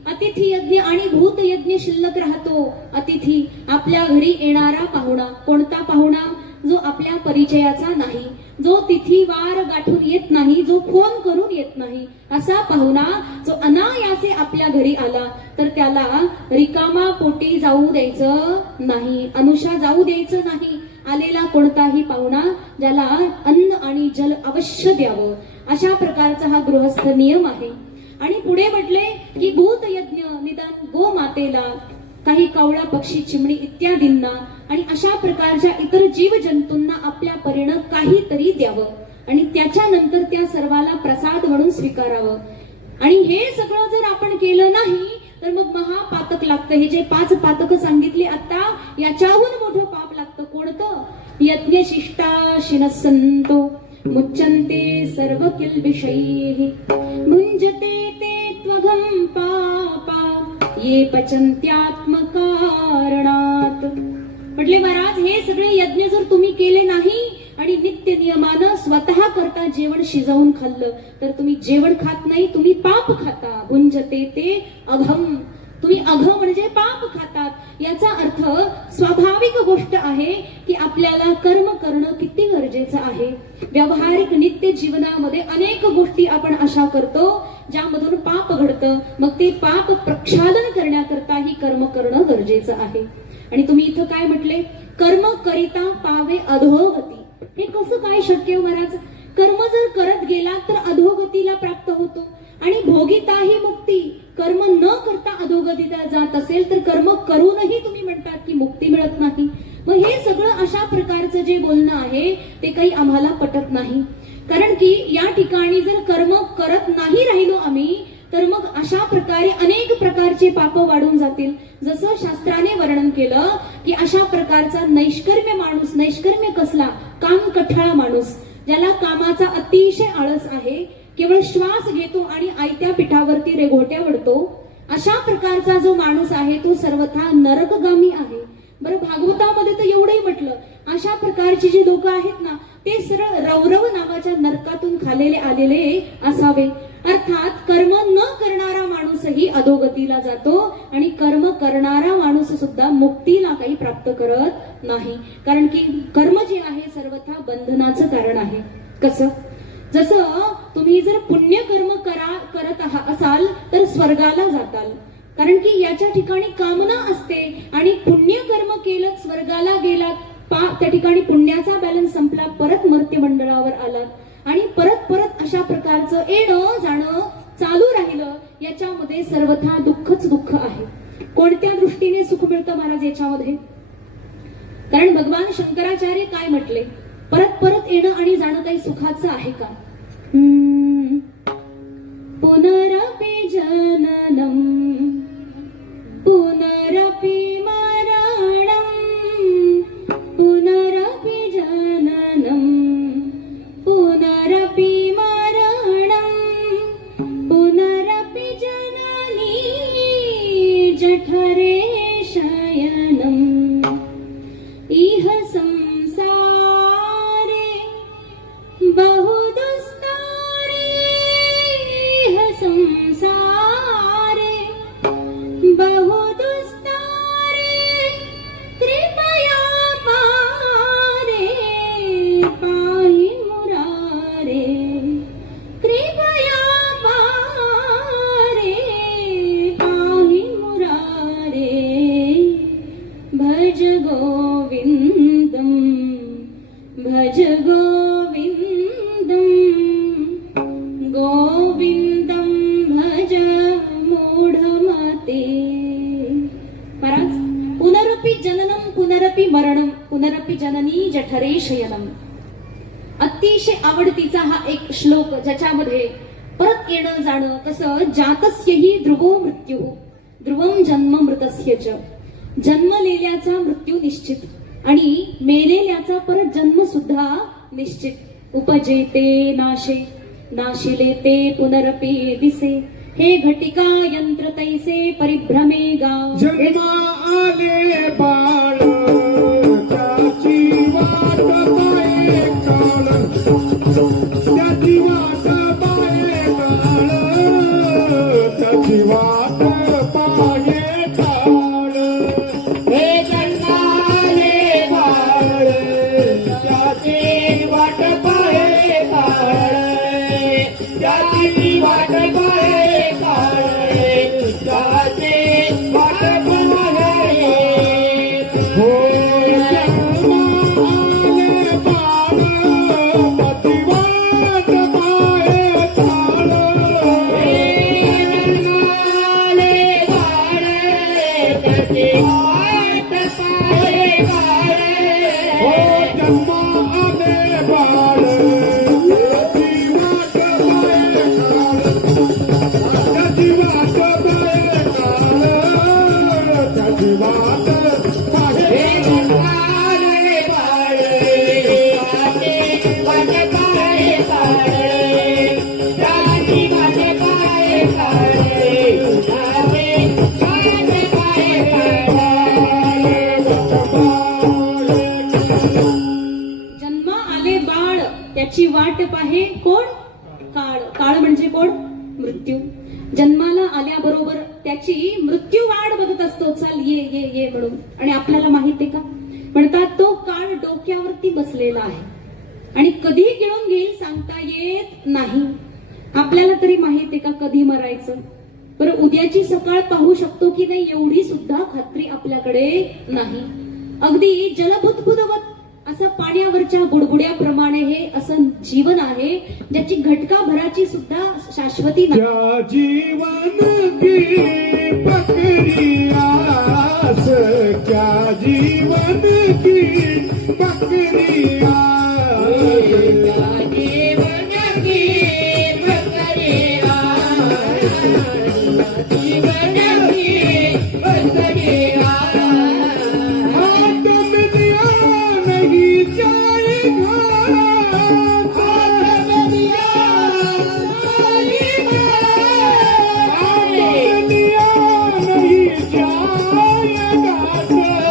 अतिथी यज्ञ आणि भूत यज्ञ शिल्लक राहतो. अतिथी आपल्या घरी येणारा पाहुणा. कोणता पाहुणा? जो आपल्या परिचयाचा नाही, जो तिथी वार गाठून येत नाही, जो फोन करून येत नाही, असा पाहुणा जो अनायासे आपल्या घरी आला तर त्याला रिकामा पोटी जाऊ द्यायचं नाही, अनुषा जाऊ द्यायचं नाही. आलेला कोणताही पाहुणा ज्याला अन्न आणि जल अवश्य द्यावं, अशा प्रकारचा हा गृहस्थ नियम आहे. आणि पुढे म्हटले की भूत यज्ञ निदान गो मातेला, काही कावळा पक्षी चिमणी इत्यादींना आणि अशा प्रकारच्या इतर जीव जंतूंना आपल्या परीनं काहीतरी द्यावं आणि त्याच्यानंतर त्या सर्वाला प्रसाद म्हणून स्वीकारावं. आणि हे सगळं जर आपण केलं नाही तर मग महापातक लागतं. हे जे 5 पातक सांगितली आता, याच्याहून मोठं पाप लागतं. कोणतं? यज्ञ शिष्टा संतो मुच्यन्ते सर्व किल्बिषैः भुञ्जते ते त्वघं पापा ये पचन्त्यात्मकारणात्. म्हटले महाराज, हे सगळे यज्ञ जर तुम्ही केले नाही आणि नित्य नियमानं स्वतः करता जेवण शिजवून खाल्लं तर तुम्ही जेवण खात नाही, तुम्ही पाप खाता. भुंजते ते अघम, तुम्ही अघ म्हणजे पाप खातात. याचा अर्थ स्वाभाविक गोष्ट आहे की आपल्याला कर्म करणं किती गरजेचं आहे. व्यावहारिक नित्य जीवनामध्ये अनेक गोष्टी आपण अशा करतो ज्यामधून पाप घडतं. मग ते पाप प्रक्षालन करण्याकरता ही कर्म करणं गरजेचं आहे. आणि तुम्ही इथं काय म्हटले? कर्म करिता पावे अधोगती. हे कसं काय शक्य महाराज? कर्म जर करत गेला तर अधोगतीला प्राप्त होतो आणि भोगिताही मुक्ती. कर्म न करता अधोगतीला जात असेल तर कर्म करूनही तुम्ही म्हणतात की मुक्ती मिळत नाही. मग हे सगळं अशा प्रकारचं जे बोलणं आहे ते काही आम्हाला पटत नाही. कारण की या ठिकाणी जर कर्म करत नाही राहिलो आम्ही तर मग अशा प्रकारे अनेक प्रकारचे पाप वाढून जातील. जसं शास्त्राने वर्णन केलं की अशा प्रकारचा नैष्कर्म्य माणूस, नैष्कर्म्य कसला? काम कठाळा माणूस, ज्याला कामाचा अतिशय आळस आहे, केवळ श्वास घेतो आणि आयत्या पिठावरती रेघोट्या वडतो, अशा प्रकारचा जो माणूस आहे तो सर्वथा नरकगामी आहे. बरं, भागवतामध्ये तर एवढंही म्हटलं, अशा प्रकारची जी लोक आहेत ना ते सरळ रौरव नावाच्या नरकातून खालेले आलेले असावे. अर्थात कर्म न करणारा माणूसही अधोगतीला जातो आणि कर्म करणारा माणूस सुद्धा मुक्तीला काही प्राप्त करत नाही. कारण की कर्म जे आहे सर्वथा बंधनाचं कारण आहे. कसं? जसं तुम्ही जर पुण्यकर्म करत असाल तर स्वर्गाला जाताल, कारण की याच्या ठिकाणी कामना असते. आणि पुण्यकर्म केलं, स्वर्गाला गेलात, त्या ठिकाणी पुण्याचा बॅलन्स संपला, परत मर्त्य मंडळावर आलात आणि परत अशा प्रकारचं येणं जाणं चालू राहिलं. याच्यामध्ये सर्वथा दुःखच दुःख आहे. कोणत्या दृष्टीने सुख मिळतं महाराज याच्यामध्ये? कारण भगवान शंकराचार्य काय म्हटले? परत येणं आणि जाणं काही सुखाचं आहे का? पुनरपि जननम पुनरपि मरणम पुनरपि जननम पुनरपि मरणम पुनरपि जननी जठरे शयनम इह संसारे बहु दुस्तारे इह संसारे बहु दुस्तारे कृपया पारे पाहि मुरारे कृपया पारे पाहि मुरारे भज गोविंदम भज गोविंदम गोविंदम भज मूढमते. महाराज, पुनरपि जननम पुनरपि मरणम पुनरपि जननी जठरे शयनम, अतिशय आवडतीचा हा एक श्लोक ज्याच्यामध्ये परत येणं जाणं कसं. जातस्यहि ध्रुवो मृत्यू ध्रुवम जन्म मृतस्य च, जन्मलेल्याचा मृत्यू निश्चित आणि मेलेल्याचा परत जन्म सुद्धा निश्चित. उपजेते नाशे नाशिले ते पुनरपि दिसे, हे घटिका यंत्र तैसे परिभ्रमे गाव. जन्मा आले बाळ त्याची वाट पाहे काळ, त्याची वाट पाहे काळ, त्याची वाट पाहे काळ. हे जन्माले बाळ त्याची वाट पाहे काळ, त्याची वाट पाहे काळ, वाट पाहे हो जन्माले बाळ त्याची वाट पाहे काळ जन्माले बाळ त्याची वाट पाहे हो जन्माले बाळ त्याची वाट पाहे काळ त्याची वाट पाहे काळ जन्मा आले बाळ त्याची वाट पाहे कोण काळ काळ म्हणजे कोण मृत्यू जन्माला आल्याबरोबर त्याची मृत्यू वाट बघत असतो चल ये ये ये म्हणून आणि आपल्याला माहिती आहे का म्हणतात तो काळ डोक्यावरती बसलेला आहे आणि कधी गिळून घेईल सांगता येत नाही आपल्याला तरी माहिती आहे का कधी मरायचं बरं उद्याची सकाळ पाहू शकतो की नाही एवढी सुद्धा खात्री आपल्याकडे नाही अगदी जलभुतभुतवत असं पाण्यावरच्या बुडबुड्याप्रमाणे हे असं जीवन आहे ज्याची घटका भराची सुद्धा शाश्वती नाही क्या जीवन की प्रक्रियास क्या जीवन की प्रक्रिया हाथ में दिया नहीं जाएगा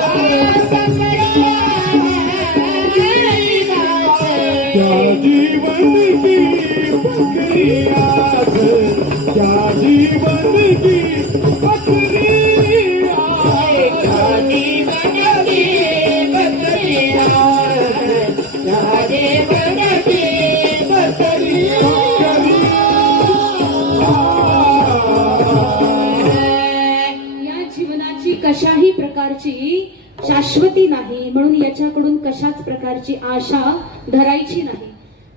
हाथ में दिया नहीं जाएगा क्या जीवन की प्रक्रिया क्या जीवन की प्रक्रिया या जीवनाची कशाही प्रकारची शाश्वती नाही म्हणून याच्याकडून कशाच प्रकारची आशा धरायची नाही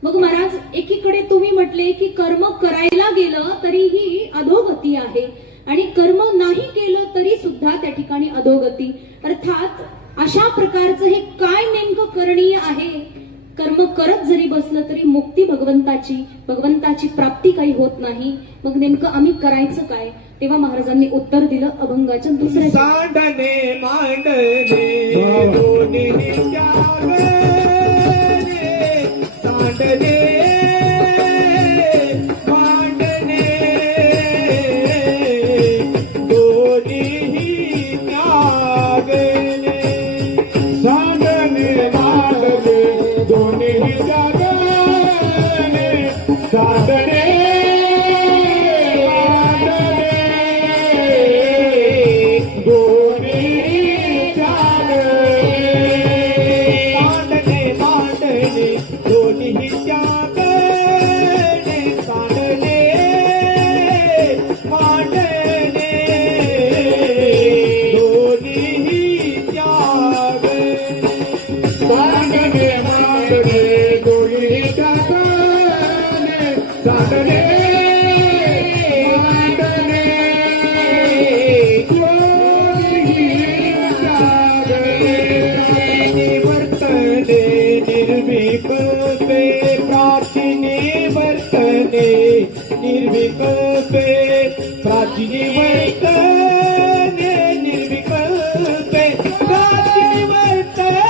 मग महाराज एकीकडे तुम्ही म्हटले की कर्म करायला गेलं तरीही अधोगती आहे आणि कर्म नाही केलं तरी सुद्धा त्या ठिकाणी अधोगती अर्थात अशा प्रकारचं हे काय नेमकं करणीय आहे कर्म करत जरी बसलं तरी मुक्ती भगवंताची प्राप्ती काही होत नाही मग नेमकं आम्ही करायचं काय तेव्हा महाराजांनी उत्तर दिलं अभंगाच्या दुसऱ्या सांडणे मांडणे दोन्ही त्यागणे सांडणे मांडणे दोन्ही त्यागणे सांडणे मांडणे दोन्ही त्यागणे सांडणे निर्विकल्पे प्राचीने वर्तने निर्विकल्पे प्राचीने वर्तने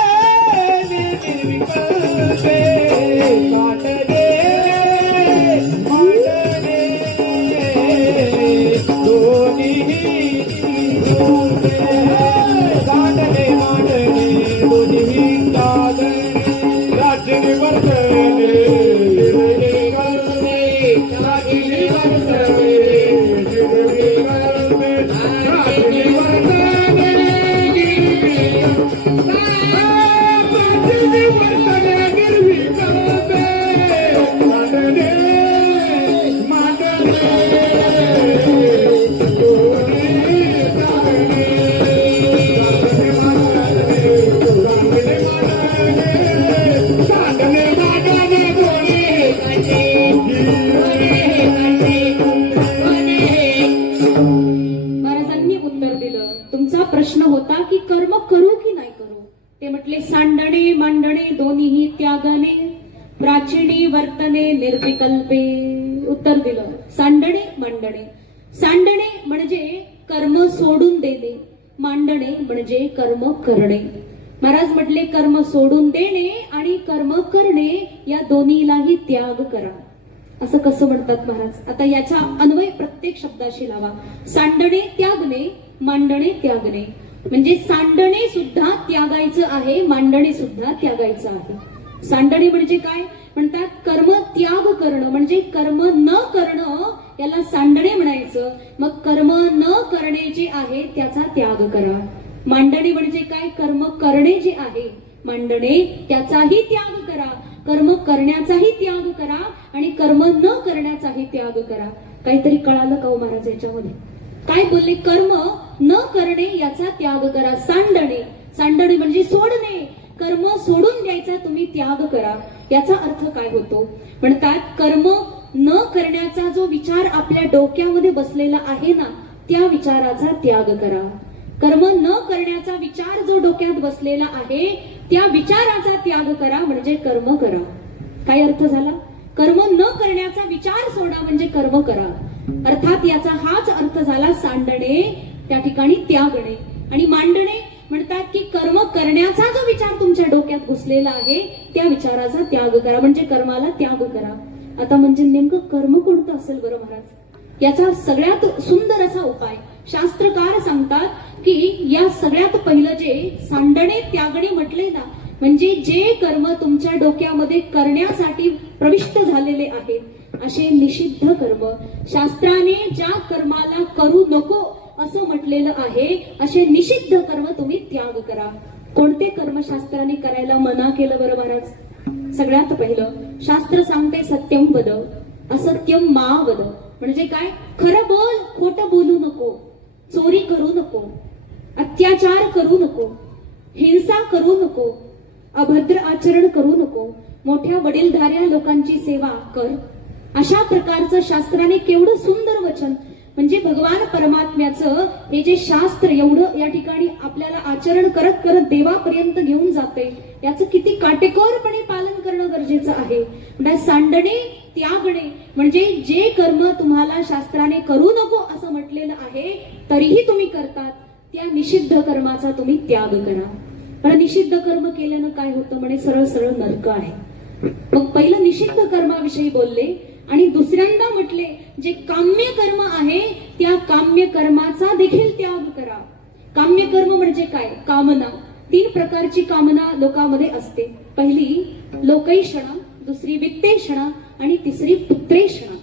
निर्विकल्पे काटणे मांडणे दोन्ही काटणे मांडणे दोन्ही प्राचीने वर्तने उत्तर दिलं. सांडणे मांडणे. सांडणे म्हणजे कर्म सोडून देणे, मांडणे म्हणजे कर्म करणे. महाराज म्हटले कर्म सोडून देणे आणि कर्म करणे या दोन्हीलाही त्याग करा. असं कसं म्हणतात महाराज? आता याचा अन्वय प्रत्येक शब्दाशी लावा. सांडणे त्यागणे, मांडणे त्यागणे. म्हणजे सांडणे सुद्धा त्यागायचं आहे, मांडणे सुद्धा त्यागायचं आहे. सांडणे म्हणजे काय म्हणतात? कर्म त्याग करणं म्हणजे कर्म न करणं याला सांडणे म्हणायचं. मग कर्म न करणे जे आहे त्याचा त्याग करा. मांडणे म्हणजे काय? कर्म करणे जे आहे मांडणे त्याचाही त्याग करा, कर्म करण्याचाही त्याग करा आणि कर्म न करण्याचाही त्याग करा. काहीतरी कळालं का हो महाराज याच्यामध्ये? काय बोलले? कर्म न करणे याचा त्याग करा. सांडणे, सांडणे म्हणजे सोडणे, कर्म सोडून द्यायचा तुम्ही त्याग करा. याचा अर्थ काय होतो? म्हणतात कर्म न करण्याचा जो विचार आपल्या डोक्यामध्ये बसलेला आहे ना, त्या विचाराचा त्याग करा. कर्म न करण्याचा विचार जो डोक्यात बसलेला आहे त्या विचाराचा त्याग करा म्हणजे कर्म करा. काय अर्थ झाला? कर्म न करण्याचा विचार सोडा म्हणजे कर्म करा. अर्थात याचा हाच अर्थ झाला सांडणे, त्या ठिकाणी त्यागणे. आणि मांडणे म्हणतात की कर्म करण्याचा जो विचार तुमच्या डोक्यात घुसलेला आहे त्या विचाराचा त्याग करा म्हणजे कर्माला त्याग करा. आता म्हणजे नेमकं कर्म कोणतं असेल बरं महाराज? याचा सगळ्यात सुंदर असा उपाय शास्त्रकार सांगतात की या सगळ्यात पहिलं जे सांडणे त्यागणे म्हटले ना, म्हणजे जे कर्म तुमच्या डोक्यामध्ये करण्यासाठी प्रविष्ट झालेले आहेत असे निषिद्ध कर्म, शास्त्राने ज्या कर्माला करू नको असं म्हटलेलं आहे असे निषिद्ध कर्म तुम्ही त्याग करा. कोणते कर्म शास्त्राने करायला मना केलं बरं महाराज? सगळ्यात पहिलं शास्त्र सांगते सत्यम वद असत्यम मा वद. म्हणजे काय? खरं बोल, खोटं बोलू नको, चोरी करू नको, अत्याचार करू नको, हिंसा करू नको, अभद्र आचरण करू नको, मोठ्या वडीलधाऱ्या लोकांची सेवा कर. अशा प्रकारचं शास्त्राने केवढं सुंदर वचन, म्हणजे भगवान परमात्म्याचं हे जे शास्त्र एवढं या ठिकाणी आपल्याला आचरण करत करत देवापर्यंत घेऊन जाते, याचं किती काटेकोरपणे पालन करणं गरजेचं आहे. म्हणजे सांडणे त्यागणे म्हणजे जे कर्म तुम्हाला शास्त्राने करू नको असं म्हटलेलं आहे तरीही तुम्ही करतात त्या निषिद्ध कर्माचा तुम्ही त्याग करा. पण निषिद्ध कर्म केल्यानं काय होतं? म्हणे सरळ सरळ नरक आहे. मग पहिलं निषिद्ध कर्माविषयी बोलले आणि दुसऱ्यांदा म्हटले जे काम्य कर्म आहे त्या काम्य कर्माचा देखील त्याग करा. काम्य कर्म म्हणजे काय? कामना. 3 प्रकारची कामना लोकांमध्ये असते. पहिली लोकैषणा, दुसरी वित्तेषणा आणि तिसरी पुत्रेषणा.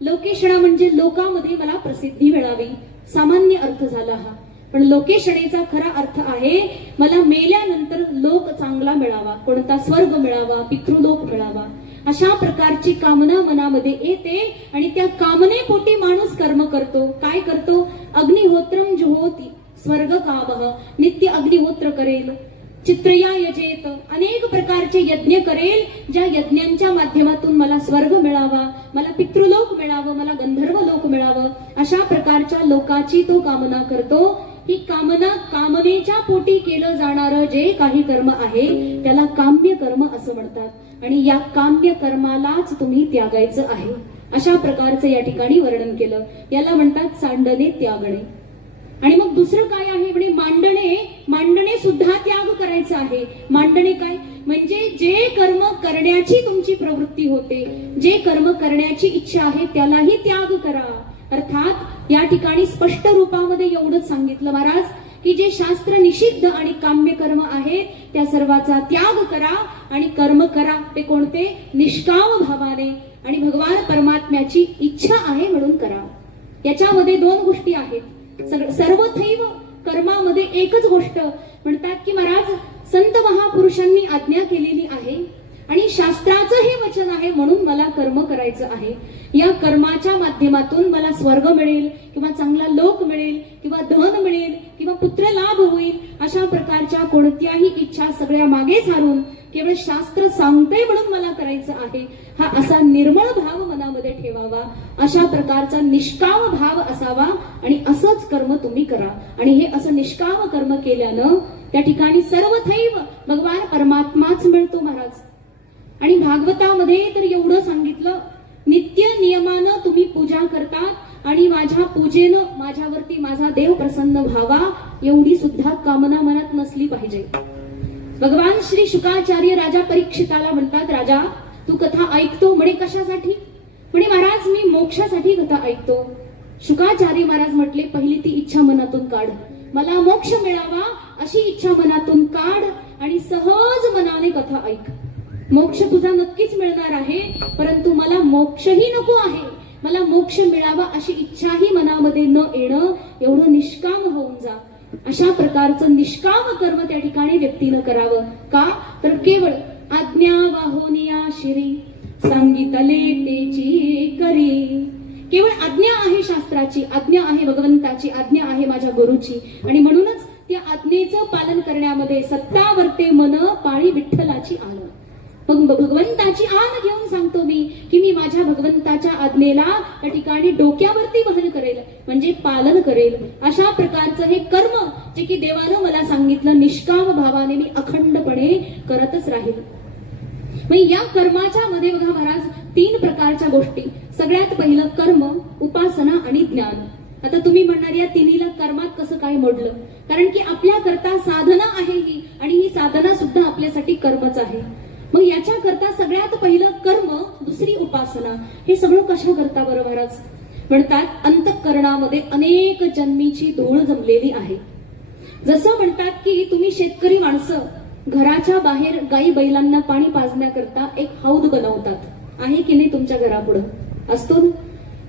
लोकेषणा म्हणजे लोकांमध्ये मला प्रसिद्धी मिळावी, सामान्य अर्थ झाला हा. पण लोकेषणेचा खरा अर्थ आहे मला मेल्यानंतर लोक चांगला मिळावा, कोणता स्वर्ग मिळावा, पितृलोक मिळावा. अशा प्रकारची कामना मनामध्ये येते आणि त्या कामनेपोटी माणूस कर्म करतो. काय करतो? अग्निहोत्रम जुहोती स्वर्ग कामः, नित्य अग्निहोत्र करेल, चित्रया यजेत, अनेक प्रकारचे यज्ञ करेल ज्या यज्ञांच्या माध्यमातून मला स्वर्ग मिळावा, मला पितृलोक मिळावं, मला गंधर्व लोक मिळावं. अशा प्रकारच्या लोकाची तो कामना करतो. ही कामना कामनेच्या पोटी केलं जाणारं जे काही कर्म आहे त्याला काम्य कर्म असं म्हणतात आणि या काम्य कर्मालाच तुम्ही त्यागायचं आहे. अशा प्रकारचं या ठिकाणी वर्णन केलं. याला म्हणतात सांडणे त्यागणे. आणि मग दुसरं काय आहे? म्हणजे मांडणे. मांडणे सुद्धा त्याग करायचं आहे. मांडणे काय? म्हणजे जे कर्म करण्याची तुमची प्रवृत्ती होते, जे कर्म करण्याची इच्छा आहे त्यालाही त्याग करा. अर्थात या ठिकाणी स्पष्ट रूपामध्ये एवढंच सांगितलं महाराज की जे शास्त्र निषिद्ध आणि काम्य कर्म आहेत त्या सर्वाचा त्याग करा आणि कर्म करा. ते कोणते? निष्काम भावाने आणि भगवान परमात्म्याची इच्छा आहे म्हणून करा. याच्यामध्ये 2 गोष्टी आहेत. सर्वथैव कर्मामध्ये एकच गोष्ट म्हणतात की महाराज संत महापुरुषांनी आज्ञा केलेली आहे आणि शास्त्राचं हे वचन आहे म्हणून मला कर्म करायचं आहे. या कर्माच्या माध्यमातून मला स्वर्ग मिळेल किंवा चांगला लोक मिळेल किंवा धन मिळेल किंवा पुत्र लाभ होईल अशा प्रकारच्या कोणत्याही इच्छा सगळ्या मागे सारून केवळ शास्त्र सांगते म्हणून मला करायचं आहे हा असा निर्मळ भाव मनामध्ये ठेवावा. अशा प्रकारचा निष्काम भाव असावा आणि असंच कर्म तुम्ही करा. आणि हे असं निष्काम कर्म केल्यानं त्या ठिकाणी सर्वथैव भगवान परमात्माच मिळतो महाराज. आणि भागवतामध्ये तर एवढं सांगितलं नित्य नियमानं तुम्ही पूजा करतात आणि माझ्या पूजेनं माझ्यावरती माझा देव प्रसन्न व्हावा एवढी सुद्धा कामना मनात नसली पाहिजे. भगवान श्री शुकाचार्य राजा परीक्षिताला म्हणतात, राजा तू कथा ऐकतो म्हणे कशासाठी? म्हणे महाराज मी मोक्षासाठी कथा ऐकतो. शुकाचार्य महाराज म्हटले, पहिली ती इच्छा मनातून काढ, मला मोक्ष मिळावा अशी इच्छा मनातून काढ आणि सहज मनाने कथा ऐक. मोक्ष तुझा नक्कीच मिळणार आहे, परंतु मला मोक्षही नको आहे, मला मोक्ष मिळावा अशी इच्छाही मनामध्ये न येणं, एवढं निष्काम होऊन जा. अशा प्रकारचं निष्काम कर्म त्या ठिकाणी व्यक्तीनं करावं. का तर केवळ आज्ञा वाहोनिया शिरी सांगितले तेची करी. केवळ आज्ञा आहे शास्त्राची, आज्ञा आहे भगवंताची, आज्ञा आहे माझ्या गुरुची आणि म्हणूनच त्या आज्ञेचं पालन करण्यामध्ये सत्तावरते मन पाळी विठ्ठलाची आण. मग भगवंताची आण घेऊन सांगतो मी की मी माझ्या भगवंताच्या आज्ञेला त्या ठिकाणी डोक्यावरती वहन करेल, म्हणजे पालन करेल. अशा प्रकारचं हे कर्म जे की देवानं मला सांगितलं निष्काम भावाने मी अखंडपणे करतच राहील. मग या कर्माच्या मध्ये बघा महाराज 3 प्रकारच्या गोष्टी. सगळ्यात पहिलं कर्म, उपासना आणि ज्ञान. आता तुम्ही म्हणणार या तिन्हीला कर्मात कसं काय मोडलं? कारण की आपल्या करता साधना आहे ही आणि ही साधना सुद्धा आपल्यासाठी कर्मच आहे. मग याच्या करता सगळ्यात पहिलं कर्म, दुसरी उपासना. हे सगळं कशा करता बरं महाराज? म्हणतात अंतःकरणामध्ये अनेक जन्मीची धूळ जमलेली आहे. जसं म्हणतात की तुम्ही शेतकरी माणसं घराच्या बाहेर गाई बैलांना पाणी पाजण्याकरता एक हौद बनवतात, आहे की नाही? तुमच्या घरापुढं असतो ना.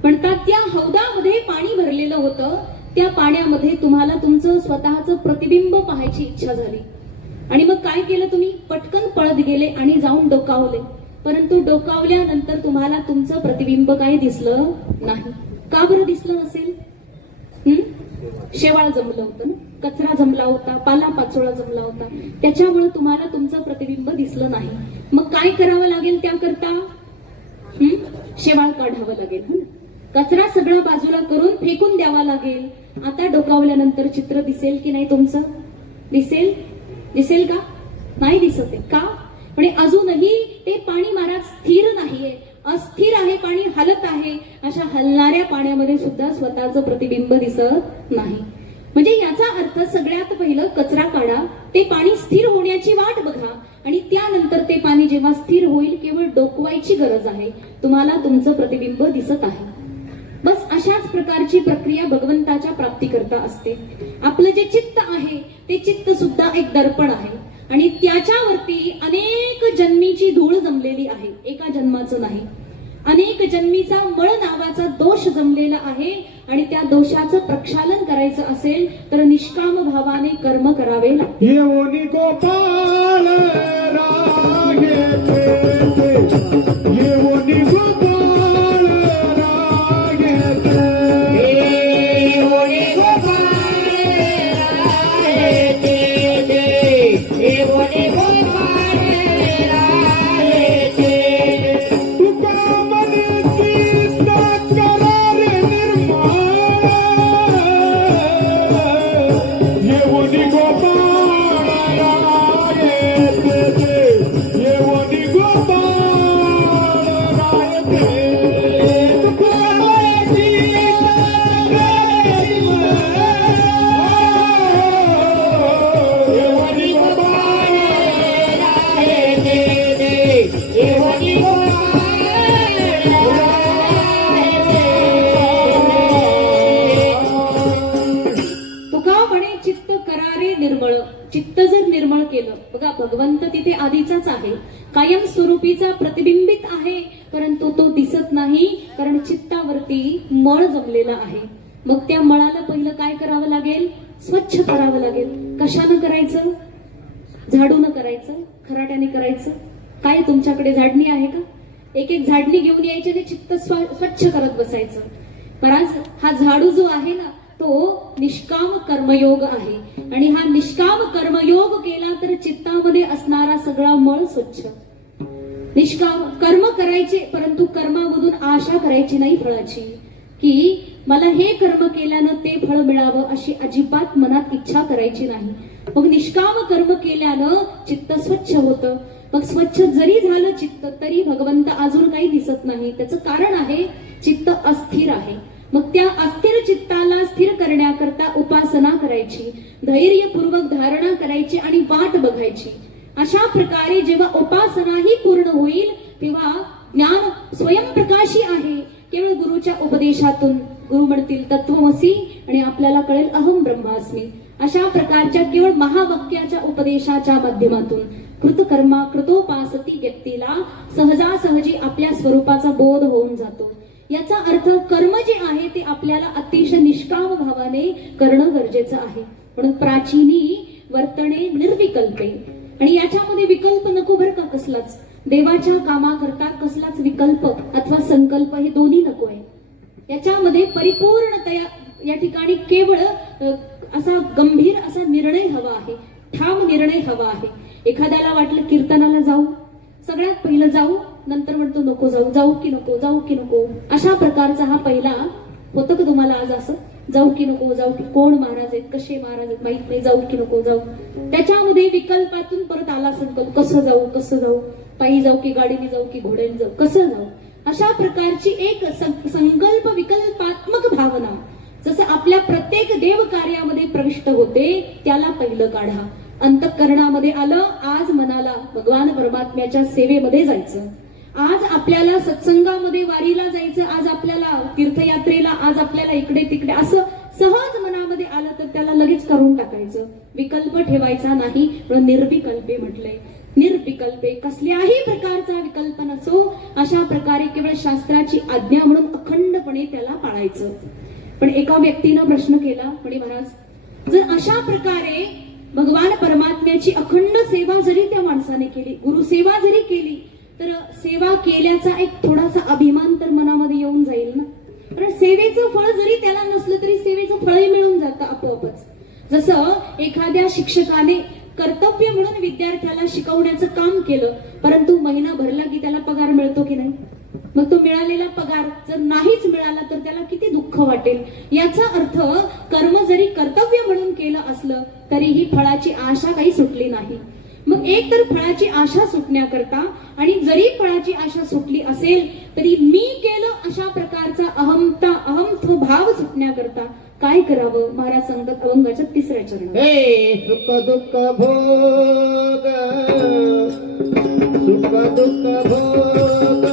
म्हणतात त्या हौदामध्ये पाणी भरलेलं होतं, त्या पाण्यामध्ये तुम्हाला तुमचं स्वतःचं प्रतिबिंब पाहायची इच्छा झाली आणि मग काय केलं तुम्ही? पटकन पळत गेले आणि जाऊन डोकावले. परंतु डोकावल्यानंतर तुम्हाला तुमचं प्रतिबिंब काही दिसलं नाही. का बरं दिसलं नसेल? शेवाळ जमलं होतं ना, कचरा जमला होता, पाला पाचोळा जमला होता, त्याच्यामुळे तुम्हाला तुमचं प्रतिबिंब दिसलं नाही. मग काय करावं लागेल त्याकरता? शेवाळ काढावं लागेल, कचरा सगळा बाजूला करून फेकून द्यावा लागेल. आता डोकावल्यानंतर चित्र दिसेल की नाही तुमचं? दिसेल? दिसेल का? नाही दिसत आहे. का? म्हणजे अजूनही ते पाणी महाराज स्थिर नाहीये, अस्थिर आहे, पाणी हलत आहे. अशा हलणाऱ्या पाण्यामध्ये सुद्धा स्वतःचं प्रतिबिंब दिसत नाही. म्हणजे याचा अर्थ सगळ्यात पहिलं कचरा काढा, ते पाणी स्थिर होण्याची वाट बघा आणि त्यानंतर ते पाणी जेव्हा स्थिर होईल केवळ डोकवायची गरज आहे, तुम्हाला तुमचं प्रतिबिंब दिसत आहे. बस अशाच प्रकारची प्रक्रिया भगवंताच्या प्राप्तीकरता असते. आपलं जे चित्त आहे ते चित्त सुद्धा एक दर्पण आहे आणि त्याच्यावरती अनेक जन्मीची धूळ जमलेली आहे, एका जन्माचं नाही. अनेक जन्मीचा मळ नावाचा दोष जमलेला आहे आणि त्या दोषाचं प्रक्षालन करायचं असेल तर निष्काम भावाने कर्म करावे लागते. येऊनी गोपाळ रागे ते, येऊनी गोपाळ रागे ते, येऊनी गोपाळ रागे ते, येऊनी गोपाळ रागे ते. तुका मनी चित्त करारे निर्मळ, येऊनी गोपाळ रागे ते, येऊनी गोपाळ रागे ते. तुका मनी चित्त करारे येऊनी गोपाळ रागे ते, येऊनी गोपाळ तुका म्हणे चित्त करारे निर्मळ. चित्त जर निर्मळ केलं, बघा भगवंत तिथे आधीचाच आहे, कायम स्वरूपीचा प्रतिबिंबित आहे, परंतु तो दिसत नाही कारण चित्तावरती मळ जमलेला आहे. मग त्या मळाला पहिलं काय करावं लागेल? स्वच्छ करावं लागेल. कशानं करायचं? झाडून करायचं, खराट्याने करायचं. काय तुमच्याकडे झाडणी आहे का? एक एक झाडणी घेऊन यायची आणि चित्त स्वच्छ करत बसायचं. महाराज हा झाडू जो आहे ना तो निष्काम कर्मयोग आहे आणि हा निष्काम कर्मयोग केला तर चित्तामध्ये असणारा सगळा मळ स्वच्छ. निष्काम कर्म करायचे, परंतु कर्मामधून आशा करायची नाही फळाची, की मला हे कर्म केल्यानं ते फळ मिळावं अशी अजिबात मनात इच्छा करायची नाही. मग निष्काम कर्म केल्यानं चित्त स्वच्छ होतं. मग स्वच्छ जरी झालं चित्त तरी भगवंत अजून काही दिसत नाही. त्याचं कारण आहे चित्त अस्थिर आहे. मग त्या अस्थिर चित्ताला स्थिर करण्याकरता उपासना करायची, धैर्यपूर्वक धारणा करायची आणि वाट बघायची. अशा प्रकारे जेव्हा उपासना ही पूर्ण होईल तेव्हा ज्ञान स्वयंप्रकाशी आहे. केवळ गुरुच्या उपदेशातून गुरु म्हणतील तत्वमसी आणि आपल्याला कळेल अहम ब्रह्मास्मी. अशा प्रकारच्या केवळ महावाक्याच्या उपदेशाच्या माध्यमातून कृतकर्मा कृतोपासती व्यक्तीला सहजासहजी आपल्या स्वरूपाचा बोध होऊन जातो. याचा अर्थ कर्म जे आहे ते आपल्याला अतिशय निष्काम भावाने करणं गरजेचं आहे. म्हणून प्राचीनी वर्तणे निर्विकल्पे. आणि याच्यामध्ये विकल्प नको बरं का कसलाच. देवाच्या कामाकरता कसलाच विकल्प अथवा संकल्प हे दोन्ही नको आहे. याच्यामध्ये परिपूर्णतया या ठिकाणी केवळ असा गंभीर असा निर्णय हवा आहे, ठाम निर्णय हवा आहे. एखाद्याला वाटलं कीर्तनाला जाऊ, सगळ्यात पहिलं जाऊ, नंतर म्हणतो नको जाऊ, जाऊ की नको, जाऊ की नको. अशा प्रकारचा हा पहिला होतं का तुम्हाला आज असं? जाऊ की नको, जाऊ की, कोण महाराज आहेत, कसे महाराज आहेत माहित नाही, जाऊ की नको जाऊ. त्याच्यामध्ये विकल्पातून परत आला संकल्प, कसं जाऊ, पायी जाऊ की गाडीने जाऊ की घोड्याने जाऊ, कसं जाऊ. अशा प्रकारची एक संकल्प विकल्पात्मक भावना जसं आपल्या प्रत्येक देव कार्यामध्ये प्रविष्ट होते त्याला पहिलं काढा. अंतःकरणामध्ये आलं, आज मनाला भगवान परमात्म्याच्या सेवेमध्ये जायचं, आज आपल्याला सत्संगामध्ये वारीला जायचं, आज आपल्याला तीर्थयात्रेला, आज आपल्याला इकडे तिकडे, असं सहज मनामध्ये आलं तर त्याला लगेच करून टाकायचं. विकल्प ठेवायचा नाही. म्हणून निर्विकल्पे म्हटलंय. निर्विकल्पे, कसल्याही प्रकारचा विकल्प नसो, अशा प्रकारे केवळ शास्त्राची आज्ञा म्हणून अखंडपणे त्याला पाळायचं. पण एका व्यक्तीनं प्रश्न केला, म्हणे महाराज जर अशा प्रकारे भगवान परमात्म्याची अखंड सेवा जरी त्या माणसाने केली, गुरुसेवा जरी केली, तर सेवा केल्याचा एक थोडासा अभिमान तर मनामध्ये येऊन जाईल ना. कारण सेवेचं फळ जरी त्याला नसलं तरी सेवेचं फळही मिळून जातं आपोआपच. जसं एखाद्या शिक्षकाने कर्तव्य म्हणून विद्यार्थ्याला शिकवण्याचं काम केलं, परंतु महिना भरला की त्याला पगार मिळतो की नाही? मग तो मिळालेला पगार जर नाहीच मिळाला तर त्याला किती दुःख वाटेल. याचा अर्थ कर्म जरी कर्तव्य म्हणून केलं असलं तरीही फळाची आशा काही सुटली नाही. मग एक तर फळाची आशा सुटण्याकरता, आणि जरी फळाची आशा सुटली असेल तरी मी केलं अशा प्रकारचा अहमत्व भाव सुटण्याकरता काय करावं? महाराज सांगतात अभंगाच्या 3ऱ्या चरणात, हे सुख दुःख भोग, सुख दुःख भोग,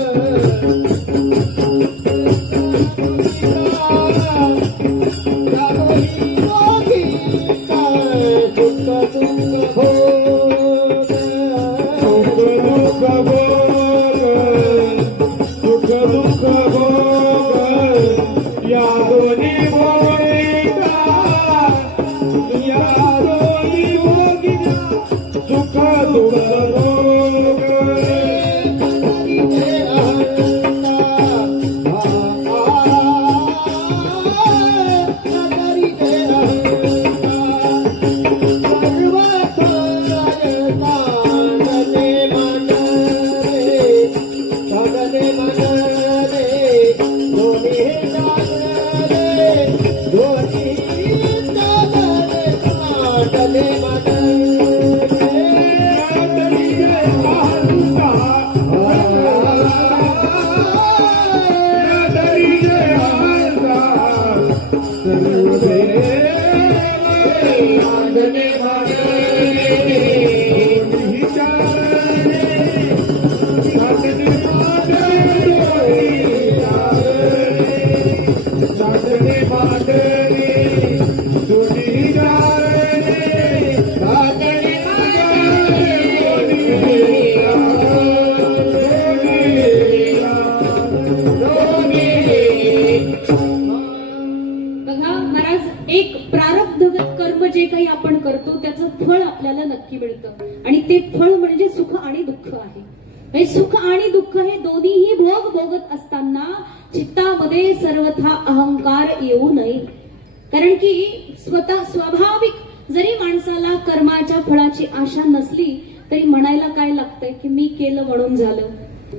आपण करतो त्याचं फळ आपल्याला नक्की मिळतं, आणि ते फळ म्हणजे सुख आणि दुःख आहे. हे सुख आणि दुःख हे दोन्हीही भोग भोगत असताना चित्तामध्ये सर्वथा अहंकार येऊ नये. कारण की स्वतः स्वाभाविक जरी माणसाला कर्माच्या फळाची आशा नसली तरी म्हणायला काय लागतंय की मी केलं म्हणून झालं,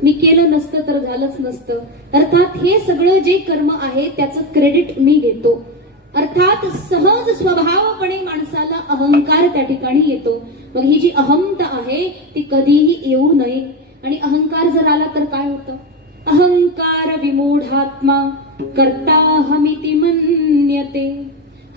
मी केलं नसतं तर झालंच नसतं. अर्थात हे सगळं जे कर्म आहे त्याचं क्रेडिट मी घेतो. अर्थात सहज स्वभावपणे माणसाला अहंकार त्या ठिकाणी येतो. मग ही जी अहमता आहे ती कधीही येऊ नये. आणि अहंकार जर आला तर काय होतं? अहंकार विमूढात्मा कर्ताहमिति मन्यते.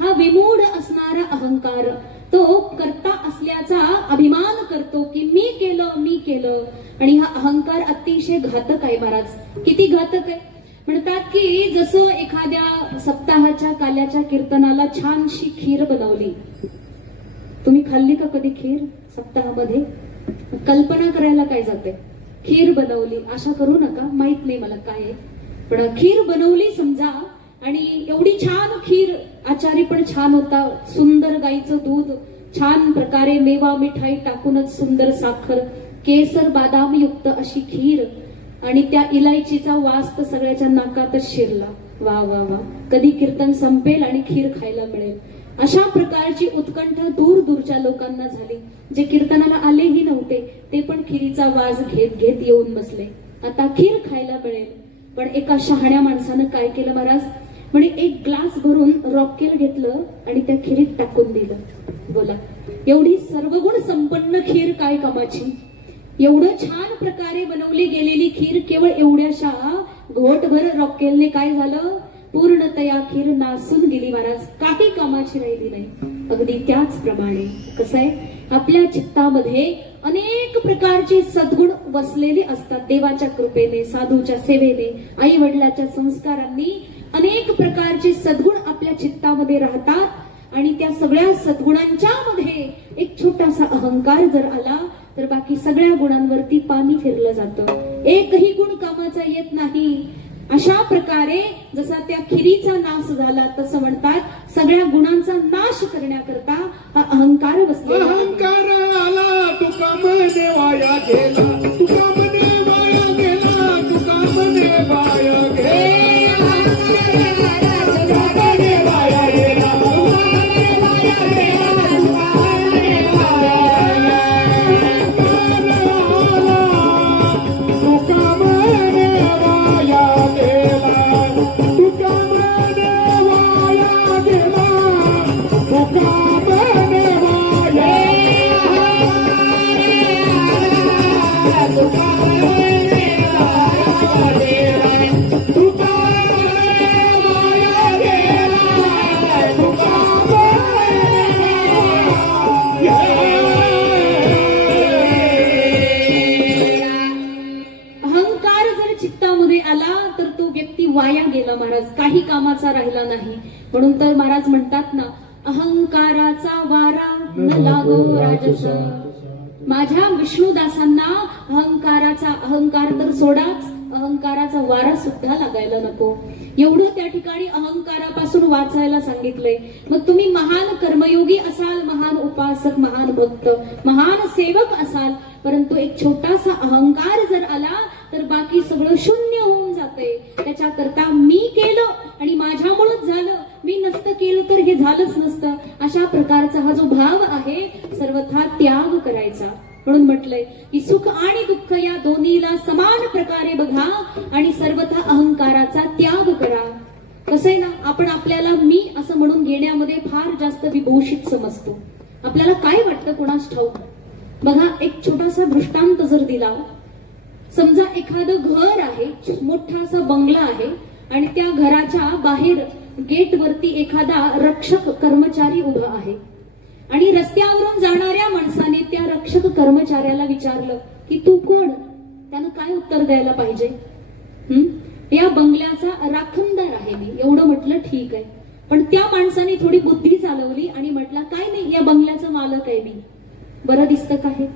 हा विमूढ असणारा अहंकार तो कर्ता असल्याचा अभिमान करतो की मी केलं. आणि हा अहंकार अतिशय घातक आहे महाराज. किती घातक आहे म्हणतात की जसं एखाद्या सप्ताहाच्या काल्याच्या कीर्तनाला छानशी खीर बनवली. तुम्ही खाल्ली का कधी खीर सप्ताहामध्ये? कल्पना करायला काय जाते. खीर बनवली, आशा करू नका, माहित नाही मला काय आहे, पण खीर बनवली समजा. आणि एवढी छान खीर, आचारी पण छान होता, सुंदर गाईचं दूध, छान प्रकारे मेवा मिठाई टाकूनच सुंदर साखर, केसर बदाम युक्त अशी खीर, आणि त्या इलायचीचा वास तर सगळ्याच्या नाकातच शिरला. वा वा वा, कधी कीर्तन संपेल आणि खीर खायला मिळेल. अशा प्रकारची उत्कंठा दूर दूरच्या लोकांना झाली. जे कीर्तनाला आलेही नव्हते ते पण खिरीचा वास घेत घेत येऊन बसले. आता खीर खायला मिळेल. पण एका शहाण्या माणसानं काय केलं महाराज, म्हणे एक ग्लास भरून रॉकेल घेतलं आणि त्या खिरीत टाकून दिलं. बोला, एवढी सर्वगुण संपन्न खीर काय कामाची. एवढं छान प्रकारे बनवली गेलेली खीर केवळ एवढ्याशा घोटभर रॉकेलने काय झालं, पूर्णतया खीर नासून गेली महाराज, काही कामाची राहिली नाही. अगदी त्याचप्रमाणे कसं आहे, आपल्या चित्तामध्ये अनेक प्रकारचे सद्गुण वसलेले असतात. देवाच्या कृपेने, साधूच्या सेवेने, आई वडिलाच्या संस्कारांनी अनेक प्रकारचे सद्गुण आपल्या चित्तामध्ये राहतात. आणि त्या सगळ्या सद्गुणांच्या मध्ये एक छोटासा अहंकार जर आला तर बाकी सगळ्या गुणांवरती पाणी फिरलं जातं. एकही गुण कामाचा येत नाही. अशा प्रकारे जसा त्या खिरीचा नाश झाला तसं म्हणतात सगळ्या गुणांचा नाश करण्याकरता हा अहंकार बसलेला आहे. अहंकार आला तुका मने वाया गेला, तुका मने वाया गेला, तुका मने वाया गेला, तुका मने वाया गेला, तुका मने वाया गेला, तुका मने वाया गेला, तुका मने वाया अहंकार जर चित्तामध्ये आला तर तो व्यक्ती वाया गेला महाराज, काही कामाचा राहिला नाही. म्हणून तर महाराज म्हणतात ना, अहंकाराचा वारा न लागो राजस. माझ्या विष्णुदासांना अहंकार तर सोडाच, अहंकाराचा वारा सुद्धा लागायला नको. एवढं त्या ठिकाणी अहंकारापासून वाचायला सांगितलंय. मग तुम्ही महान कर्मयोगी असाल, महान उपासक, महान भक्त, महान सेवक असाल, परंतु एक छोटासा अहंकार जर आला तर बाकी सगळं शून्य होऊन जाते. त्याच्याकरता मी केलं आणि माझ्यामुळेच झालं, मी नसतं केलं तर हे झालंच नसतं, अशा प्रकारचा हा जो भाव आहे सर्वथा त्याग करायचा. म्हणून म्हटलंय की सुख आणि दुःख या दोन्हीला समान प्रकारे बघा आणि सर्वथा अहंकाराचा त्याग करा. कसं आहे ना, आपण आपल्याला मी असं म्हणून घेण्यामध्ये फार जास्त विभूषित समजतो. आपल्याला काय वाटतं कोणास ठाऊक. बघा, एक छोटासा दृष्टांत जर दिला, समजा एखादं घर आहे, मोठासा बंगला आहे आणि त्या घराच्या बाहेर गेटवरती एखादा रक्षक कर्मचारी उभा आहे आणि रस्त्यावरून जाणाऱ्या माणसाने त्या रक्षक कर्मचाऱ्याला विचारलं की तू कोण. त्यानं काय उत्तर द्यायला पाहिजे. या बंगल्याचा राखणदार आहे मी, एवढं म्हटलं ठीक आहे. पण त्या माणसाने थोडी बुद्धी चालवली आणि म्हटलं काय नाही, या बंगल्याचा मालक आहे मी. बरं दिसतं का हे,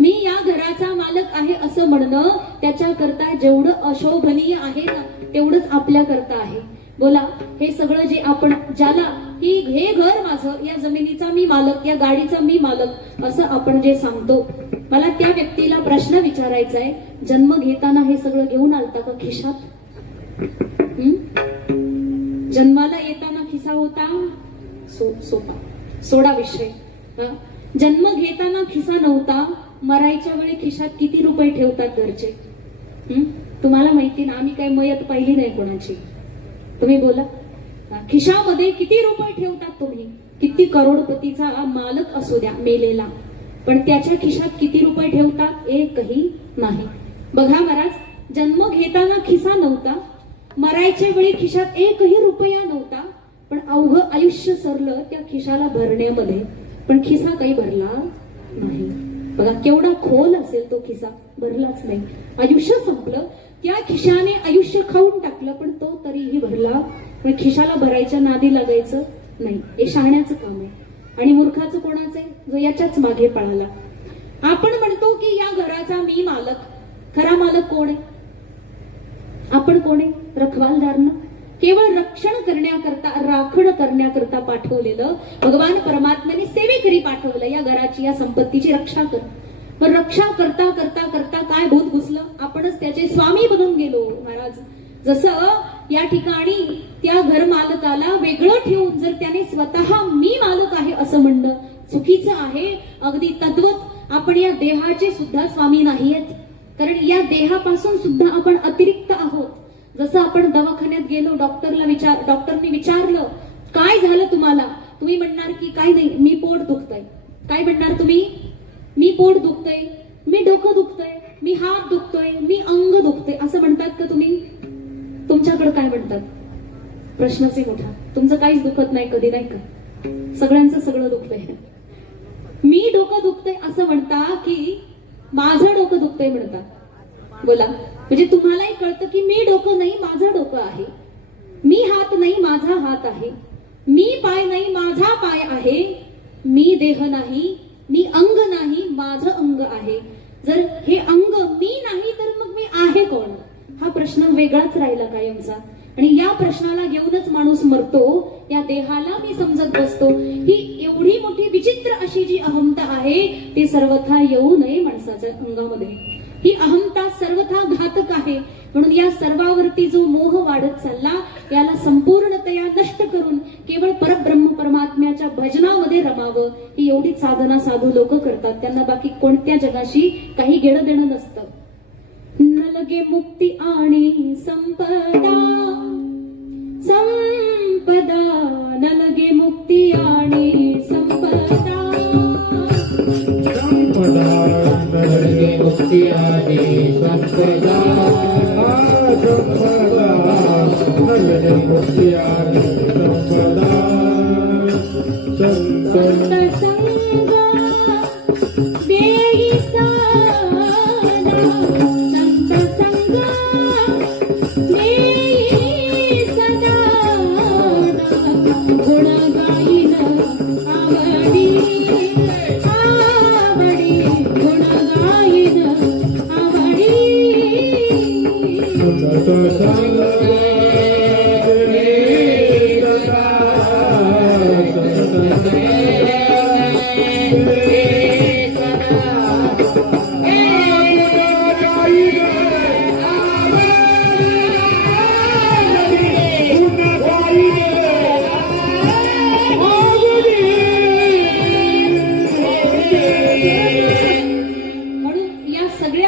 मी या घराचा मालक आहे असं म्हणणं त्याच्याकरता जेवढं अशोभनीय आहे ना तेवढंच आपल्या करता आहे. बोला, हे सगळं जे आपण ज्याला की हे घर माझं, या जमिनीचा मी मालक, या गाडीचा मी मालक असं आपण जे सांगतो, मला त्या व्यक्तीला प्रश्न विचारायचा आहे, जन्म घेताना हे सगळं घेऊन आलता का खिशात. जन्माला येताना खिसा होता, सोडा विषय. जन्म घेताना खिसा नव्हता, मरायच्या वेळी खिशात किती रुपये ठेवतात घरचे. तुम्हाला माहिती ना, आम्ही काही मयत पाहिली नाही कोणाची. तुम्ही बोला, खिशामध्ये किती रुपये ठेवतात तुम्ही. किती करोडपतीचा मालक असू द्या मेलेला, पण त्याच्या खिशात किती रुपये ठेवतात, एकही नाही. बघा महाराज, जन्म घेताना खिसा नव्हता, मरायच्या वेळी खिशात एकही रुपया नव्हता, पण अवघं आयुष्य सरलं त्या खिशाला भरण्यामध्ये, पण खिसा काही भरला नाही. बघा केवढा खोल असेल तो खिसा, भरलाच नाही. आयुष्य संपलं, त्या खिशाने आयुष्य खाऊन टाकलं, पण तो तरीही भरला. पण खिशाला भरायच्या नादी लागायचं नाही. हे शहाण्याचं काम आहे. आणि मूर्खाचं कोणाचं आहे? जो याच्याच मागे पळाला. आपण म्हणतो की या घराचा मी मालक. खरा मालक कोण आहे? आपण कोण आहे? रखवालदारनं केवळ रक्षण करण्याकरता, राखण करण्याकरता पाठवलेलं भगवान परमात्म्याने सेवेकरी पाठवलं. या घराची, या संपत्तीची रक्षा कर. पण रक्षा करता करता करता काय भूत घुसलं? आपणच त्याचे स्वामी बनून गेलो महाराज. जसं या ठिकाणी त्या घर मालकाला वेगळं ठेवून जर त्याने स्वतः मी मालक आहे असं म्हणणं चुकीचं आहे. अगदी तद्वत आपण या देहाचे सुद्धा स्वामी नाहीयेत, कारण या देहापासून सुद्धा आपण अतिरिक्त आहोत. जसं आपण दवाखान्यात गेलो, डॉक्टरने विचारलं काय झालं तुम्हाला, तुम्ही म्हणणार की काही नाही, मी पोट दुखतंय. काय म्हणणार तुम्ही? मी पोट दुखतंय, मी डोकं दुखतंय, मी हात दुखतोय, मी अंग दुखतंय असं म्हणतात का तुम्ही? तुमच्याकडे काय म्हणतात? प्रश्नच आहे मोठा. तुमचं काहीच दुखत नाही कधी, नाही का? सगळ्यांचं सगळं दुखतंय. मी डोकं दुखतंय असं म्हणता की माझं डोकं दुखतंय म्हणता? बोला. म्हणजे तुम्हालाही कळतं की मी डोकं नाही, माझं डोकं आहे. मी हात नाही, माझा हात आहे. मी पाय नाही, माझा पाय आहे. मी देह नाही, मी अंग नाही, माझं अंग आहे. जर हे अंग मी नाही तर मग मी आहे कोण? हा प्रश्न वेगळाच राहिला कायमचा. आणि या प्रश्नाला घेऊनच माणूस मरतो. या देहाला मी समजत बसतो. ही एवढी मोठी विचित्र अशी जी अहमता आहे ती सर्वथा येऊ नये माणसाच्या अंगामध्ये. ही अहमता सर्वथा घातक आहे. म्हणून या सर्वावरती जो मोह वाढत चालला याला संपूर्णतया नष्ट करून केवळ परब्रह्म परमात्म्याच्या भजनामध्ये रमावं, ही एवढी साधना साधू लोक करतात. त्यांना बाकी कोणत्या जगाशी काही घेणं देणं नसतं. न लगे मुक्ती आणि संपदा, संपदा न लगे मुक्ती आणि संपदा, नलगे मुक्ती आणि संपदा, नलगे मुक्ती आणि संपदा. संत संग देई सादा, संत संग देई सदा, गुण गाईन आवडी, आवडी गुण गाईन आवडी.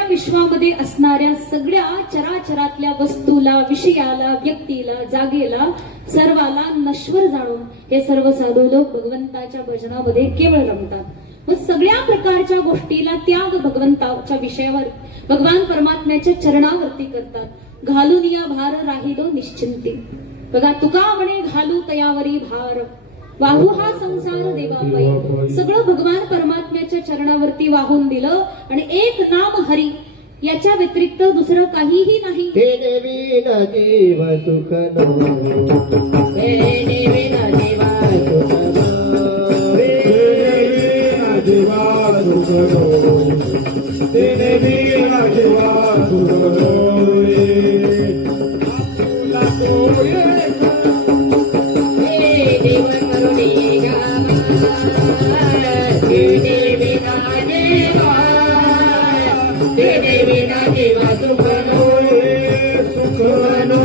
विश्वामध्ये असणाऱ्या सगळ्या चराचरातल्या वस्तूला, विषयाला, व्यक्तीला, जागेला, सर्वाला नश्वर जाणून हे सर्व साधू लोक भगवंताच्या भजनामध्ये केवळ रमतात. मग सगळ्या प्रकारच्या गोष्टीला त्याग भगवंताच्या विषयावर, भगवान परमात्म्याच्या चरणावरती करतात. घालून या भार राहिलो निश्चिंती. बघा तुका म्हणे घालू तयावरी भार, वाहू हा संसार देवापायी. सगळं भगवान परमात्म्याच्या चरणावरती वाहून दिलं आणि एक नाम हरी याच्या व्यतिरिक्त दुसरं काहीही नाही. हे देवी न जीव सुख नो, हे देवी न जीवा सुख नो, हे देवी न जीवा सुख नो, हे देवी न जीवा सुख नो. हे देव करुणी गावा, हे देवी न जीवा, हे देवी न जीवा सुख नो, सुख नो.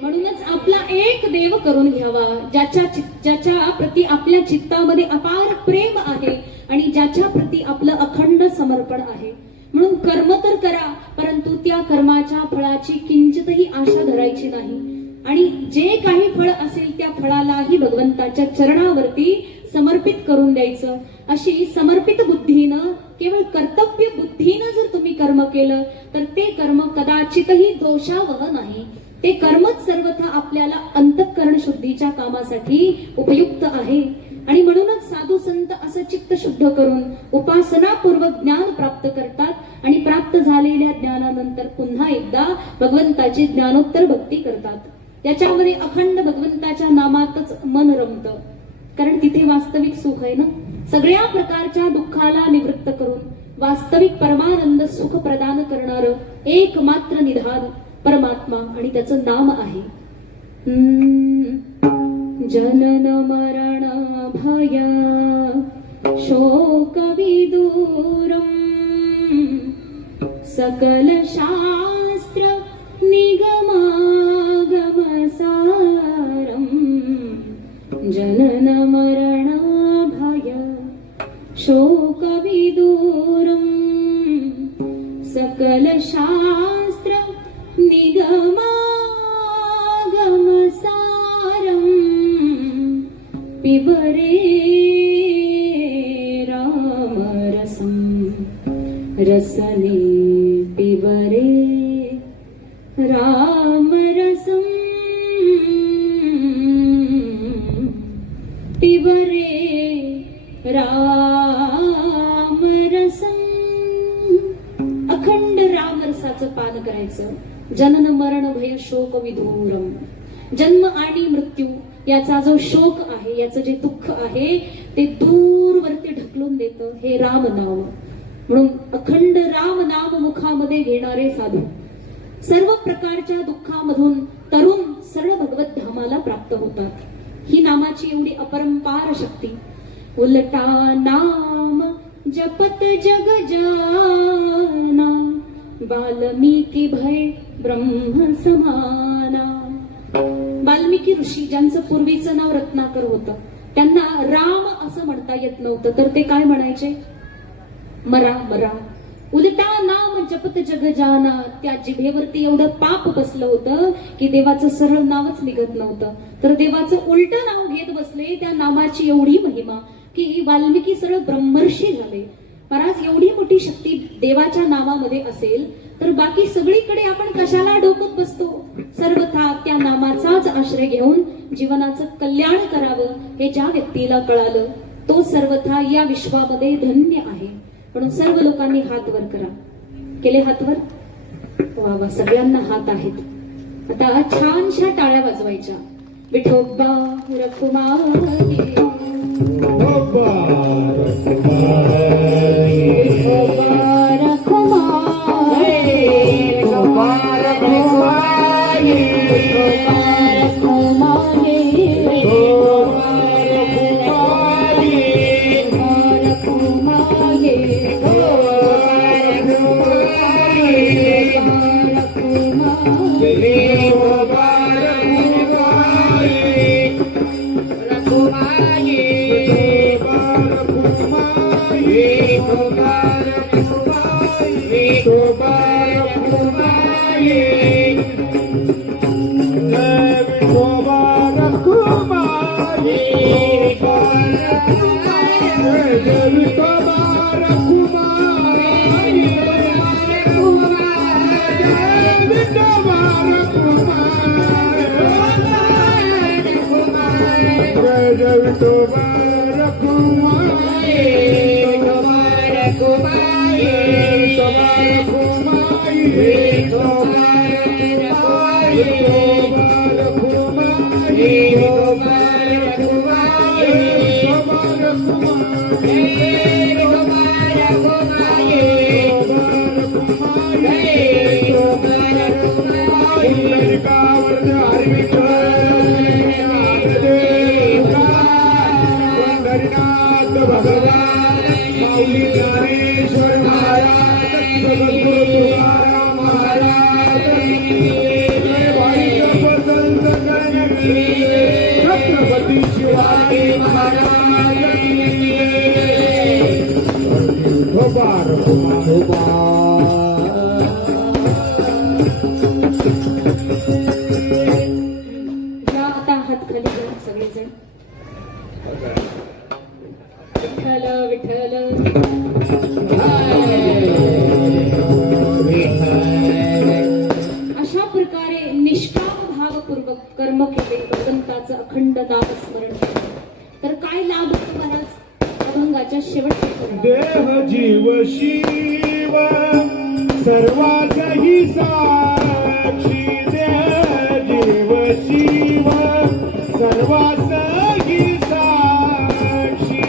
म्हणूनच आपला एक देव करून घ्यावा, ज्याच्या प्रती आपल्या चित्तामध्ये अपार प्रेम आहे आणि ज्याच्या प्रती आपलं अखंड समर्पण आहे. म्हणून कर्म तर करा, परंतु त्या कर्माच्या फळाची किंचितही आशा धरायची नाही. आणि जे काही फळ असेल त्या फळालाही भगवंताच्या चरणावरती समर्पित करून द्यायचं. अशी समर्पित बुद्धीनं, केवळ कर्तव्य बुद्धीनं जर तुम्ही कर्म केलं तर ते कर्म कदाचितही दोषावह नाही. ते कर्मच सर्वथा आपल्याला अंतःकरण शुद्धीच्या कामासाठी उपयुक्त आहे. आणि म्हणूनच साधू संत असं चित्त शुद्ध करून उपासनापूर्वक ज्ञान प्राप्त करतात आणि प्राप्त झालेल्या ज्ञानानंतर पुन्हा एकदा भगवंताची ज्ञानोत्तर भक्ती करतात. त्याच्यामध्ये अखंड भगवंताच्या नामातच मन रमतं, कारण तिथे वास्तविक सुख आहे ना. सगळ्या प्रकारच्या दुःखाला निवृत्त करून वास्तविक परमानंद सुख प्रदान करणारं एकमात्र निधान परमात्मा, आणि त्याचं नाम आहे जनन मरण भय शोक विदूरम सकल शास्त्र निगमागम सारम. जनन मरण भय शोक विदूरम सकल शास्त्र निगमागम सारम. पिबरे रामरसं रसने पिबरे रामरसं पिबरे रामरसं. अखंड रामरसाचं पान करायचं. जनन मरण भय शोक विधूरम. जन्म आणि मृत्यू याचा जो शोक आहे, याचं जे दुःख आहे ते दूरवरती ढकलून देतं हे राम नाम. म्हणून अखंड राम नाम मुखामध्ये घेणारे साधू सर्व प्रकारच्या दुःखामधून तरुण सरळ भगवत धामाला प्राप्त होतात. ही नामाची एवढी अपरंपार शक्ती. उलटा नाम जपत जग जाना वाल्मिकी भय ब्रह्म समाना. वाल्मिकी ऋषी, ज्यांचं पूर्वीचं नाव रत्नाकर होतं, त्यांना राम असं म्हणता येत नव्हतं, तर ते काय म्हणायचे? मरा मरा. उलटा नाम जपत जग जाना. त्या जिभेवरती एवढं पाप बसलं होतं की देवाचं सरळ नावच निघत नव्हतं, तर देवाचं उलट नाव घेत बसले. त्या नामाची एवढी महिमा की वाल्मिकी सरळ ब्रह्मर्षी झाले. महाराज, एवढी मोठी शक्ती देवाच्या नामामध्ये असेल तर बाकी सगळीकडे आपण कशाला डोकत बसतो? सर्वथा त्या नामाचाच आश्रय घेऊन जीवनाचं कल्याण करावं हे ज्या व्यक्तीला कळालं तो सर्वथा या विश्वामध्ये धन्य आहे. म्हणून सर्व लोकांनी हात वर करा. केले हात वर? वा वा, सगळ्यांना हात आहेत. आता छानशा टाळ्या वाजवायच्या. विठोबा रखुमाई, विठोबा रखुमाई, विठोबा रखुमाई, विठोबा रखुमाई, विठोबा रखुमाई, निष्ठापूर्वक कर्म केले, भगवंताचं अखंड नामस्मरण केले, तर काय लाभ होतो महाराज अभंगाच्या शेवटच्या चरणात? देह जीव शिव सर्वांची साक्षी, देह जीव शिव सर्वांची साक्षी.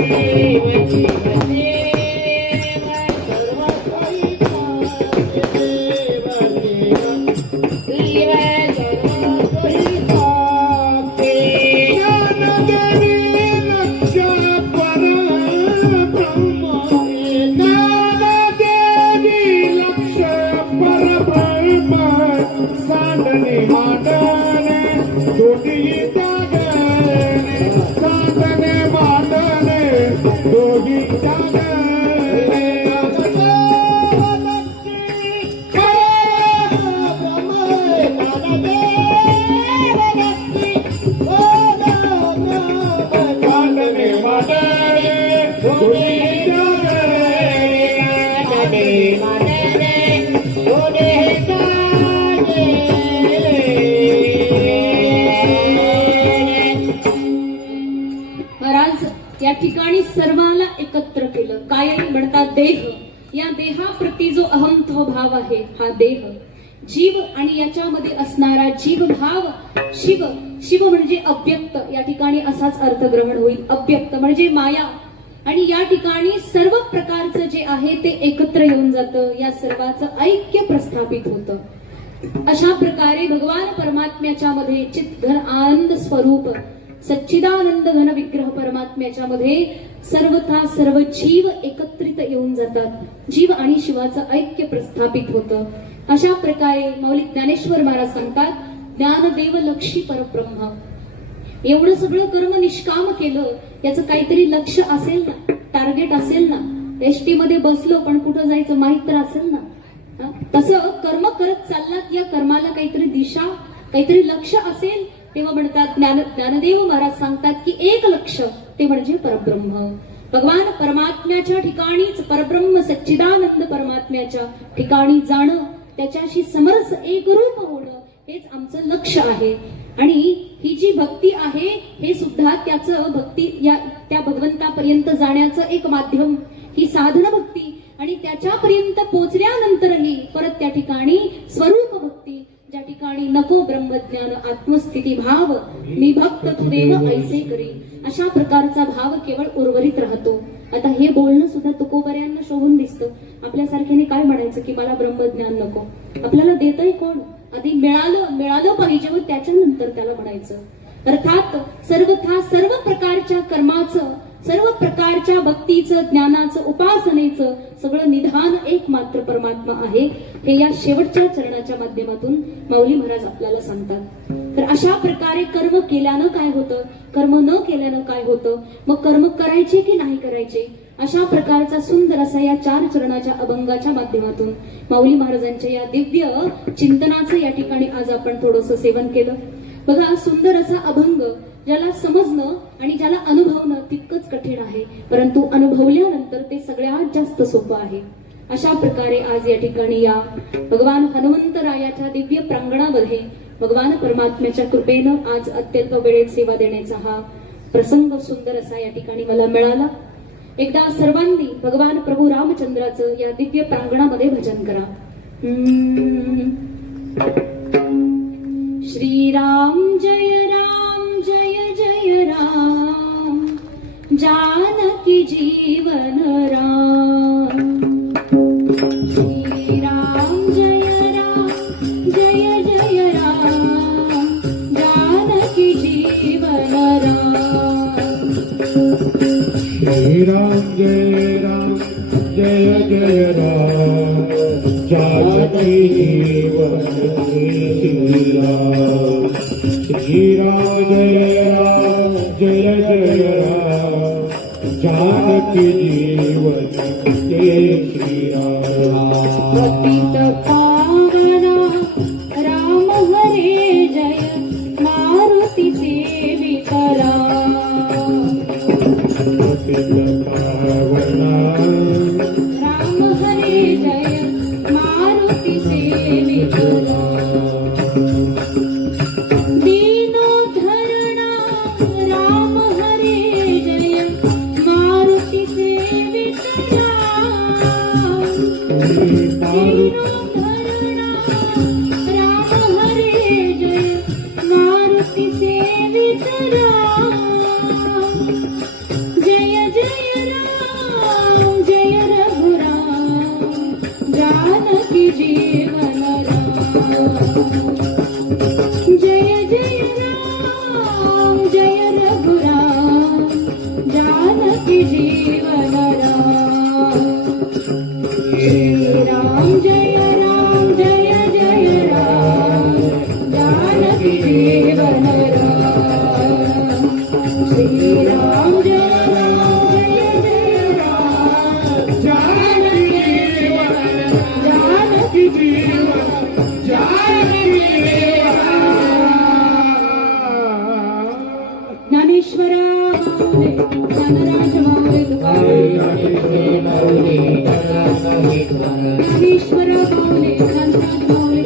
ज्ञानदेवी लक्ष परब्रह्म, ज्ञानदेवी लक्ष परब्रह्म, सांडणे मांडणे दोन्ही त्यागणे, सांडणे मांडणे दोन्ही त्यागणे. सांडणे मांडणे दोन्ही महाराज या ठिकाणी सर्वाला एकत्र केलं. काय म्हणतात? देह. या देहाप्रती जो अहमत्व भाव आहे, हा देह, जीव आणि याच्यामध्ये असणारा जीव भाव, शिव. शिव म्हणजे अव्यक्त, या ठिकाणी असाच अर्थ ग्रहण होईल. अव्यक्त म्हणजे माया. आणि या ठिकाणी सर्व प्रकारचं जे आहे ते एकत्र येऊन जातं, या सर्वाचं ऐक्य प्रस्थापित होतं. अशा प्रकारे भगवान परमात्म्याच्या मध्ये चितघन आनंद स्वरूप सच्चिदानंद घन विग्रह परमात्म्याच्या मध्ये सर्वथा सर्व जीव एकत्रित येऊन जातात. जीव आणि शिवाचं ऐक्य प्रस्थापित होतं. अशा प्रकारे मौलिक ज्ञानेश्वर महाराज सांगतात, ज्ञानदेव लक्षी परब्रह्म. एवढं सगळं कर्म निष्काम केलं, याचं काहीतरी लक्ष असेल ना, टार्गेट असेल ना. एसटी मध्ये बसलो पण कुठं जायचं माहित तर असेल ना. तसं कर्म करत चाललात, या कर्माला काहीतरी दिशा, काहीतरी लक्ष असेल, तेव्हा म्हणतात ज्ञानदेव महाराज सांगतात की एक लक्ष ते म्हणजे परब्रह्म. भगवान परमात्म्याच्या ठिकाणीच, परब्रह्म सच्चिदानंद परमात्म्याच्या ठिकाणी जाणं, त्याच्याशी समरस एकरूप होणं, हेच आमचं लक्ष आहे. आणि ही जी भक्ती आहे, हे सुद्धा त्याचं भक्ती, या त्या भगवंतापर्यंत जाण्याचं एक माध्यम, ही साधन भक्ती. आणि त्याच्यापर्यंत पोचल्यानंतरही परत त्या ठिकाणी स्वरूप भक्ती, ज्या ठिकाणी नको ब्रह्मज्ञान आत्मस्थिती भाव, मी भक्त तू देव ऐसे करी, अशा प्रकारचा भाव केवळ उर्वरित राहतो. आता हे बोलणं सुद्धा तुकोबऱ्यांना शोभून दिसतं. आपल्यासारख्याने काय म्हणायचं की मला ब्रह्मज्ञान नको, आपल्याला देतय कोण? आधी मिळालं पाहिजे व त्याच्यानंतर त्याला म्हणायचं. अर्थात सर्वथा सर्व प्रकारच्या कर्माचं, सर्व प्रकारच्या भक्तीचं, ज्ञानाचं, उपासनेचं सगळं निधान एक मात्र परमात्मा आहे, हे या शेवटच्या चरणाच्या माध्यमातून माऊली महाराज आपल्याला सांगतात. तर अशा प्रकारे कर्म केल्यानं काय होतं, कर्म न केल्यानं काय होतं, मग कर्म करायचे की नाही करायचे, अशा प्रकारचा सुंदर असा या 4 चरणाच्या अभंगाच्या माध्यमातून माऊली महाराजांच्या या दिव्य चिंतनाचं या ठिकाणी आज आपण थोडंसं सेवन केलं. बघा, सुंदर असा अभंग, ज्याला समजणं आणि ज्याला अनुभवणं तितकंच कठीण आहे, परंतु अनुभवल्यानंतर ते सगळ्यात जास्त सोपं आहे. अशा प्रकारे आज या ठिकाणी या भगवान हनुमंतरायाच्या दिव्य प्रांगणामध्ये भगवान परमात्म्याच्या कृपेनं आज अत्यंत वेळेत सेवा देण्याचा हा प्रसंग सुंदर असा या ठिकाणी मला मिळाला. एकदा सर्वांनी भगवान प्रभू रामचंद्राचं या दिव्य प्रांगणामध्ये भजन करा. श्रीराम जय राम जय जय राम, जानकी जीवन राम. श्रीराम जय राम जय जय राम, जानकी जीवन राम. श्रीराम जय राम जय जय राम, जानकी जीवन श्रीराम. श्रीराम जय राम जय जय राम, जानकी जीवन जय श्रीराम. पतित पावना राम हरे जय, मारुती सेवित राम. पतित पावना राम हरे जय, मारुती सेवित राम. भक्ती सेवित राम जय जय राम जय रघुराम जानकी जीवन राम जय जय राम जय रघुराम जानकी जीवन राम श्री राम जय जय राम जानकी जीवन राम श्री राम जय जय राम जानकी जीवन जानकी ज्ञानेश्वरा माऊली ज्ञानराज माऊली ज्ञानेश्वरा माऊली ज्ञानराज माऊली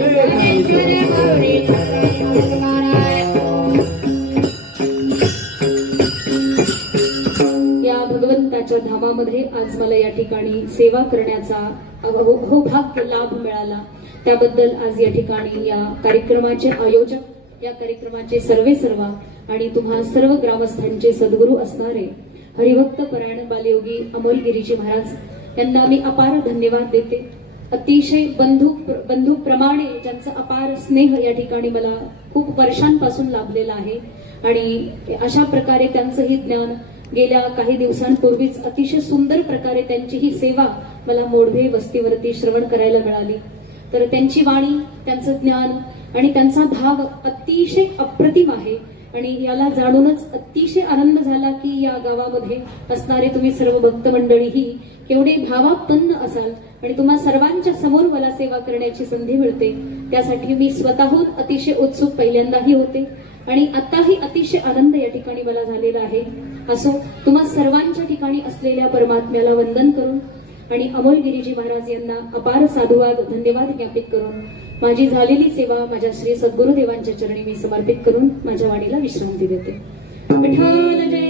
या भगवंताच्या धामामध्ये आज मला या ठिकाणी सेवा करण्याचा भाग्य लाभ मिळाला. त्याबद्दल आज या ठिकाणी या कार्यक्रमाचे आयोजक, या कार्यक्रमाचे सर्व आणि तुम्हा सर्व ग्रामस्थांचे सद्गुरू असणारे हरिभक्त परायण बालयोगी अमोलगिरीजी महाराज यांना मी अपार धन्यवाद देते. अतिशय बंधू प्रमाणे ज्यांचा अपार स्नेह या ठिकाणी मला खूप वर्षांपासून लाभलेला आहे आणि अशा प्रकारे त्यांचं ही ज्ञान गेल्या काही दिवसांपूर्वीच अतिशय सुंदर प्रकारे त्यांची ही सेवा मला मोडभे वस्तीवरती श्रवण करायला मिळाली. तर त्यांची वाणी, त्यांचं ज्ञान आणि त्यांचा भाव अतिशय अप्रतिम आहे आणि याला जाणूनच अतिशय आनंद झाला की या गावामध्ये असणारे तुम्ही सर्व भक्त मंडळी ही केवढे भावापन्न असाल आणि तुम्हा सर्वांच्या समोर मला सेवा करण्याची संधी मिळते. त्यासाठी मी स्वतःहून अतिशय उत्सुक पहिल्यांदाही होते आणि आताही अतिशय आनंद या ठिकाणी मला झालेला आहे. असो, तुम्हा सर्वांच्या ठिकाणी असलेल्या परमात्म्याला वंदन करून आणि अमोलगिरीजी महाराज यांना अपार साधुवाद धन्यवाद ज्ञापित करून माझी झालेली सेवा माझ्या श्री सद्गुरुदेवांच्या चरणी मी समर्पित करून माझ्या वाणीला विश्रांती देते. विठ्ठल जय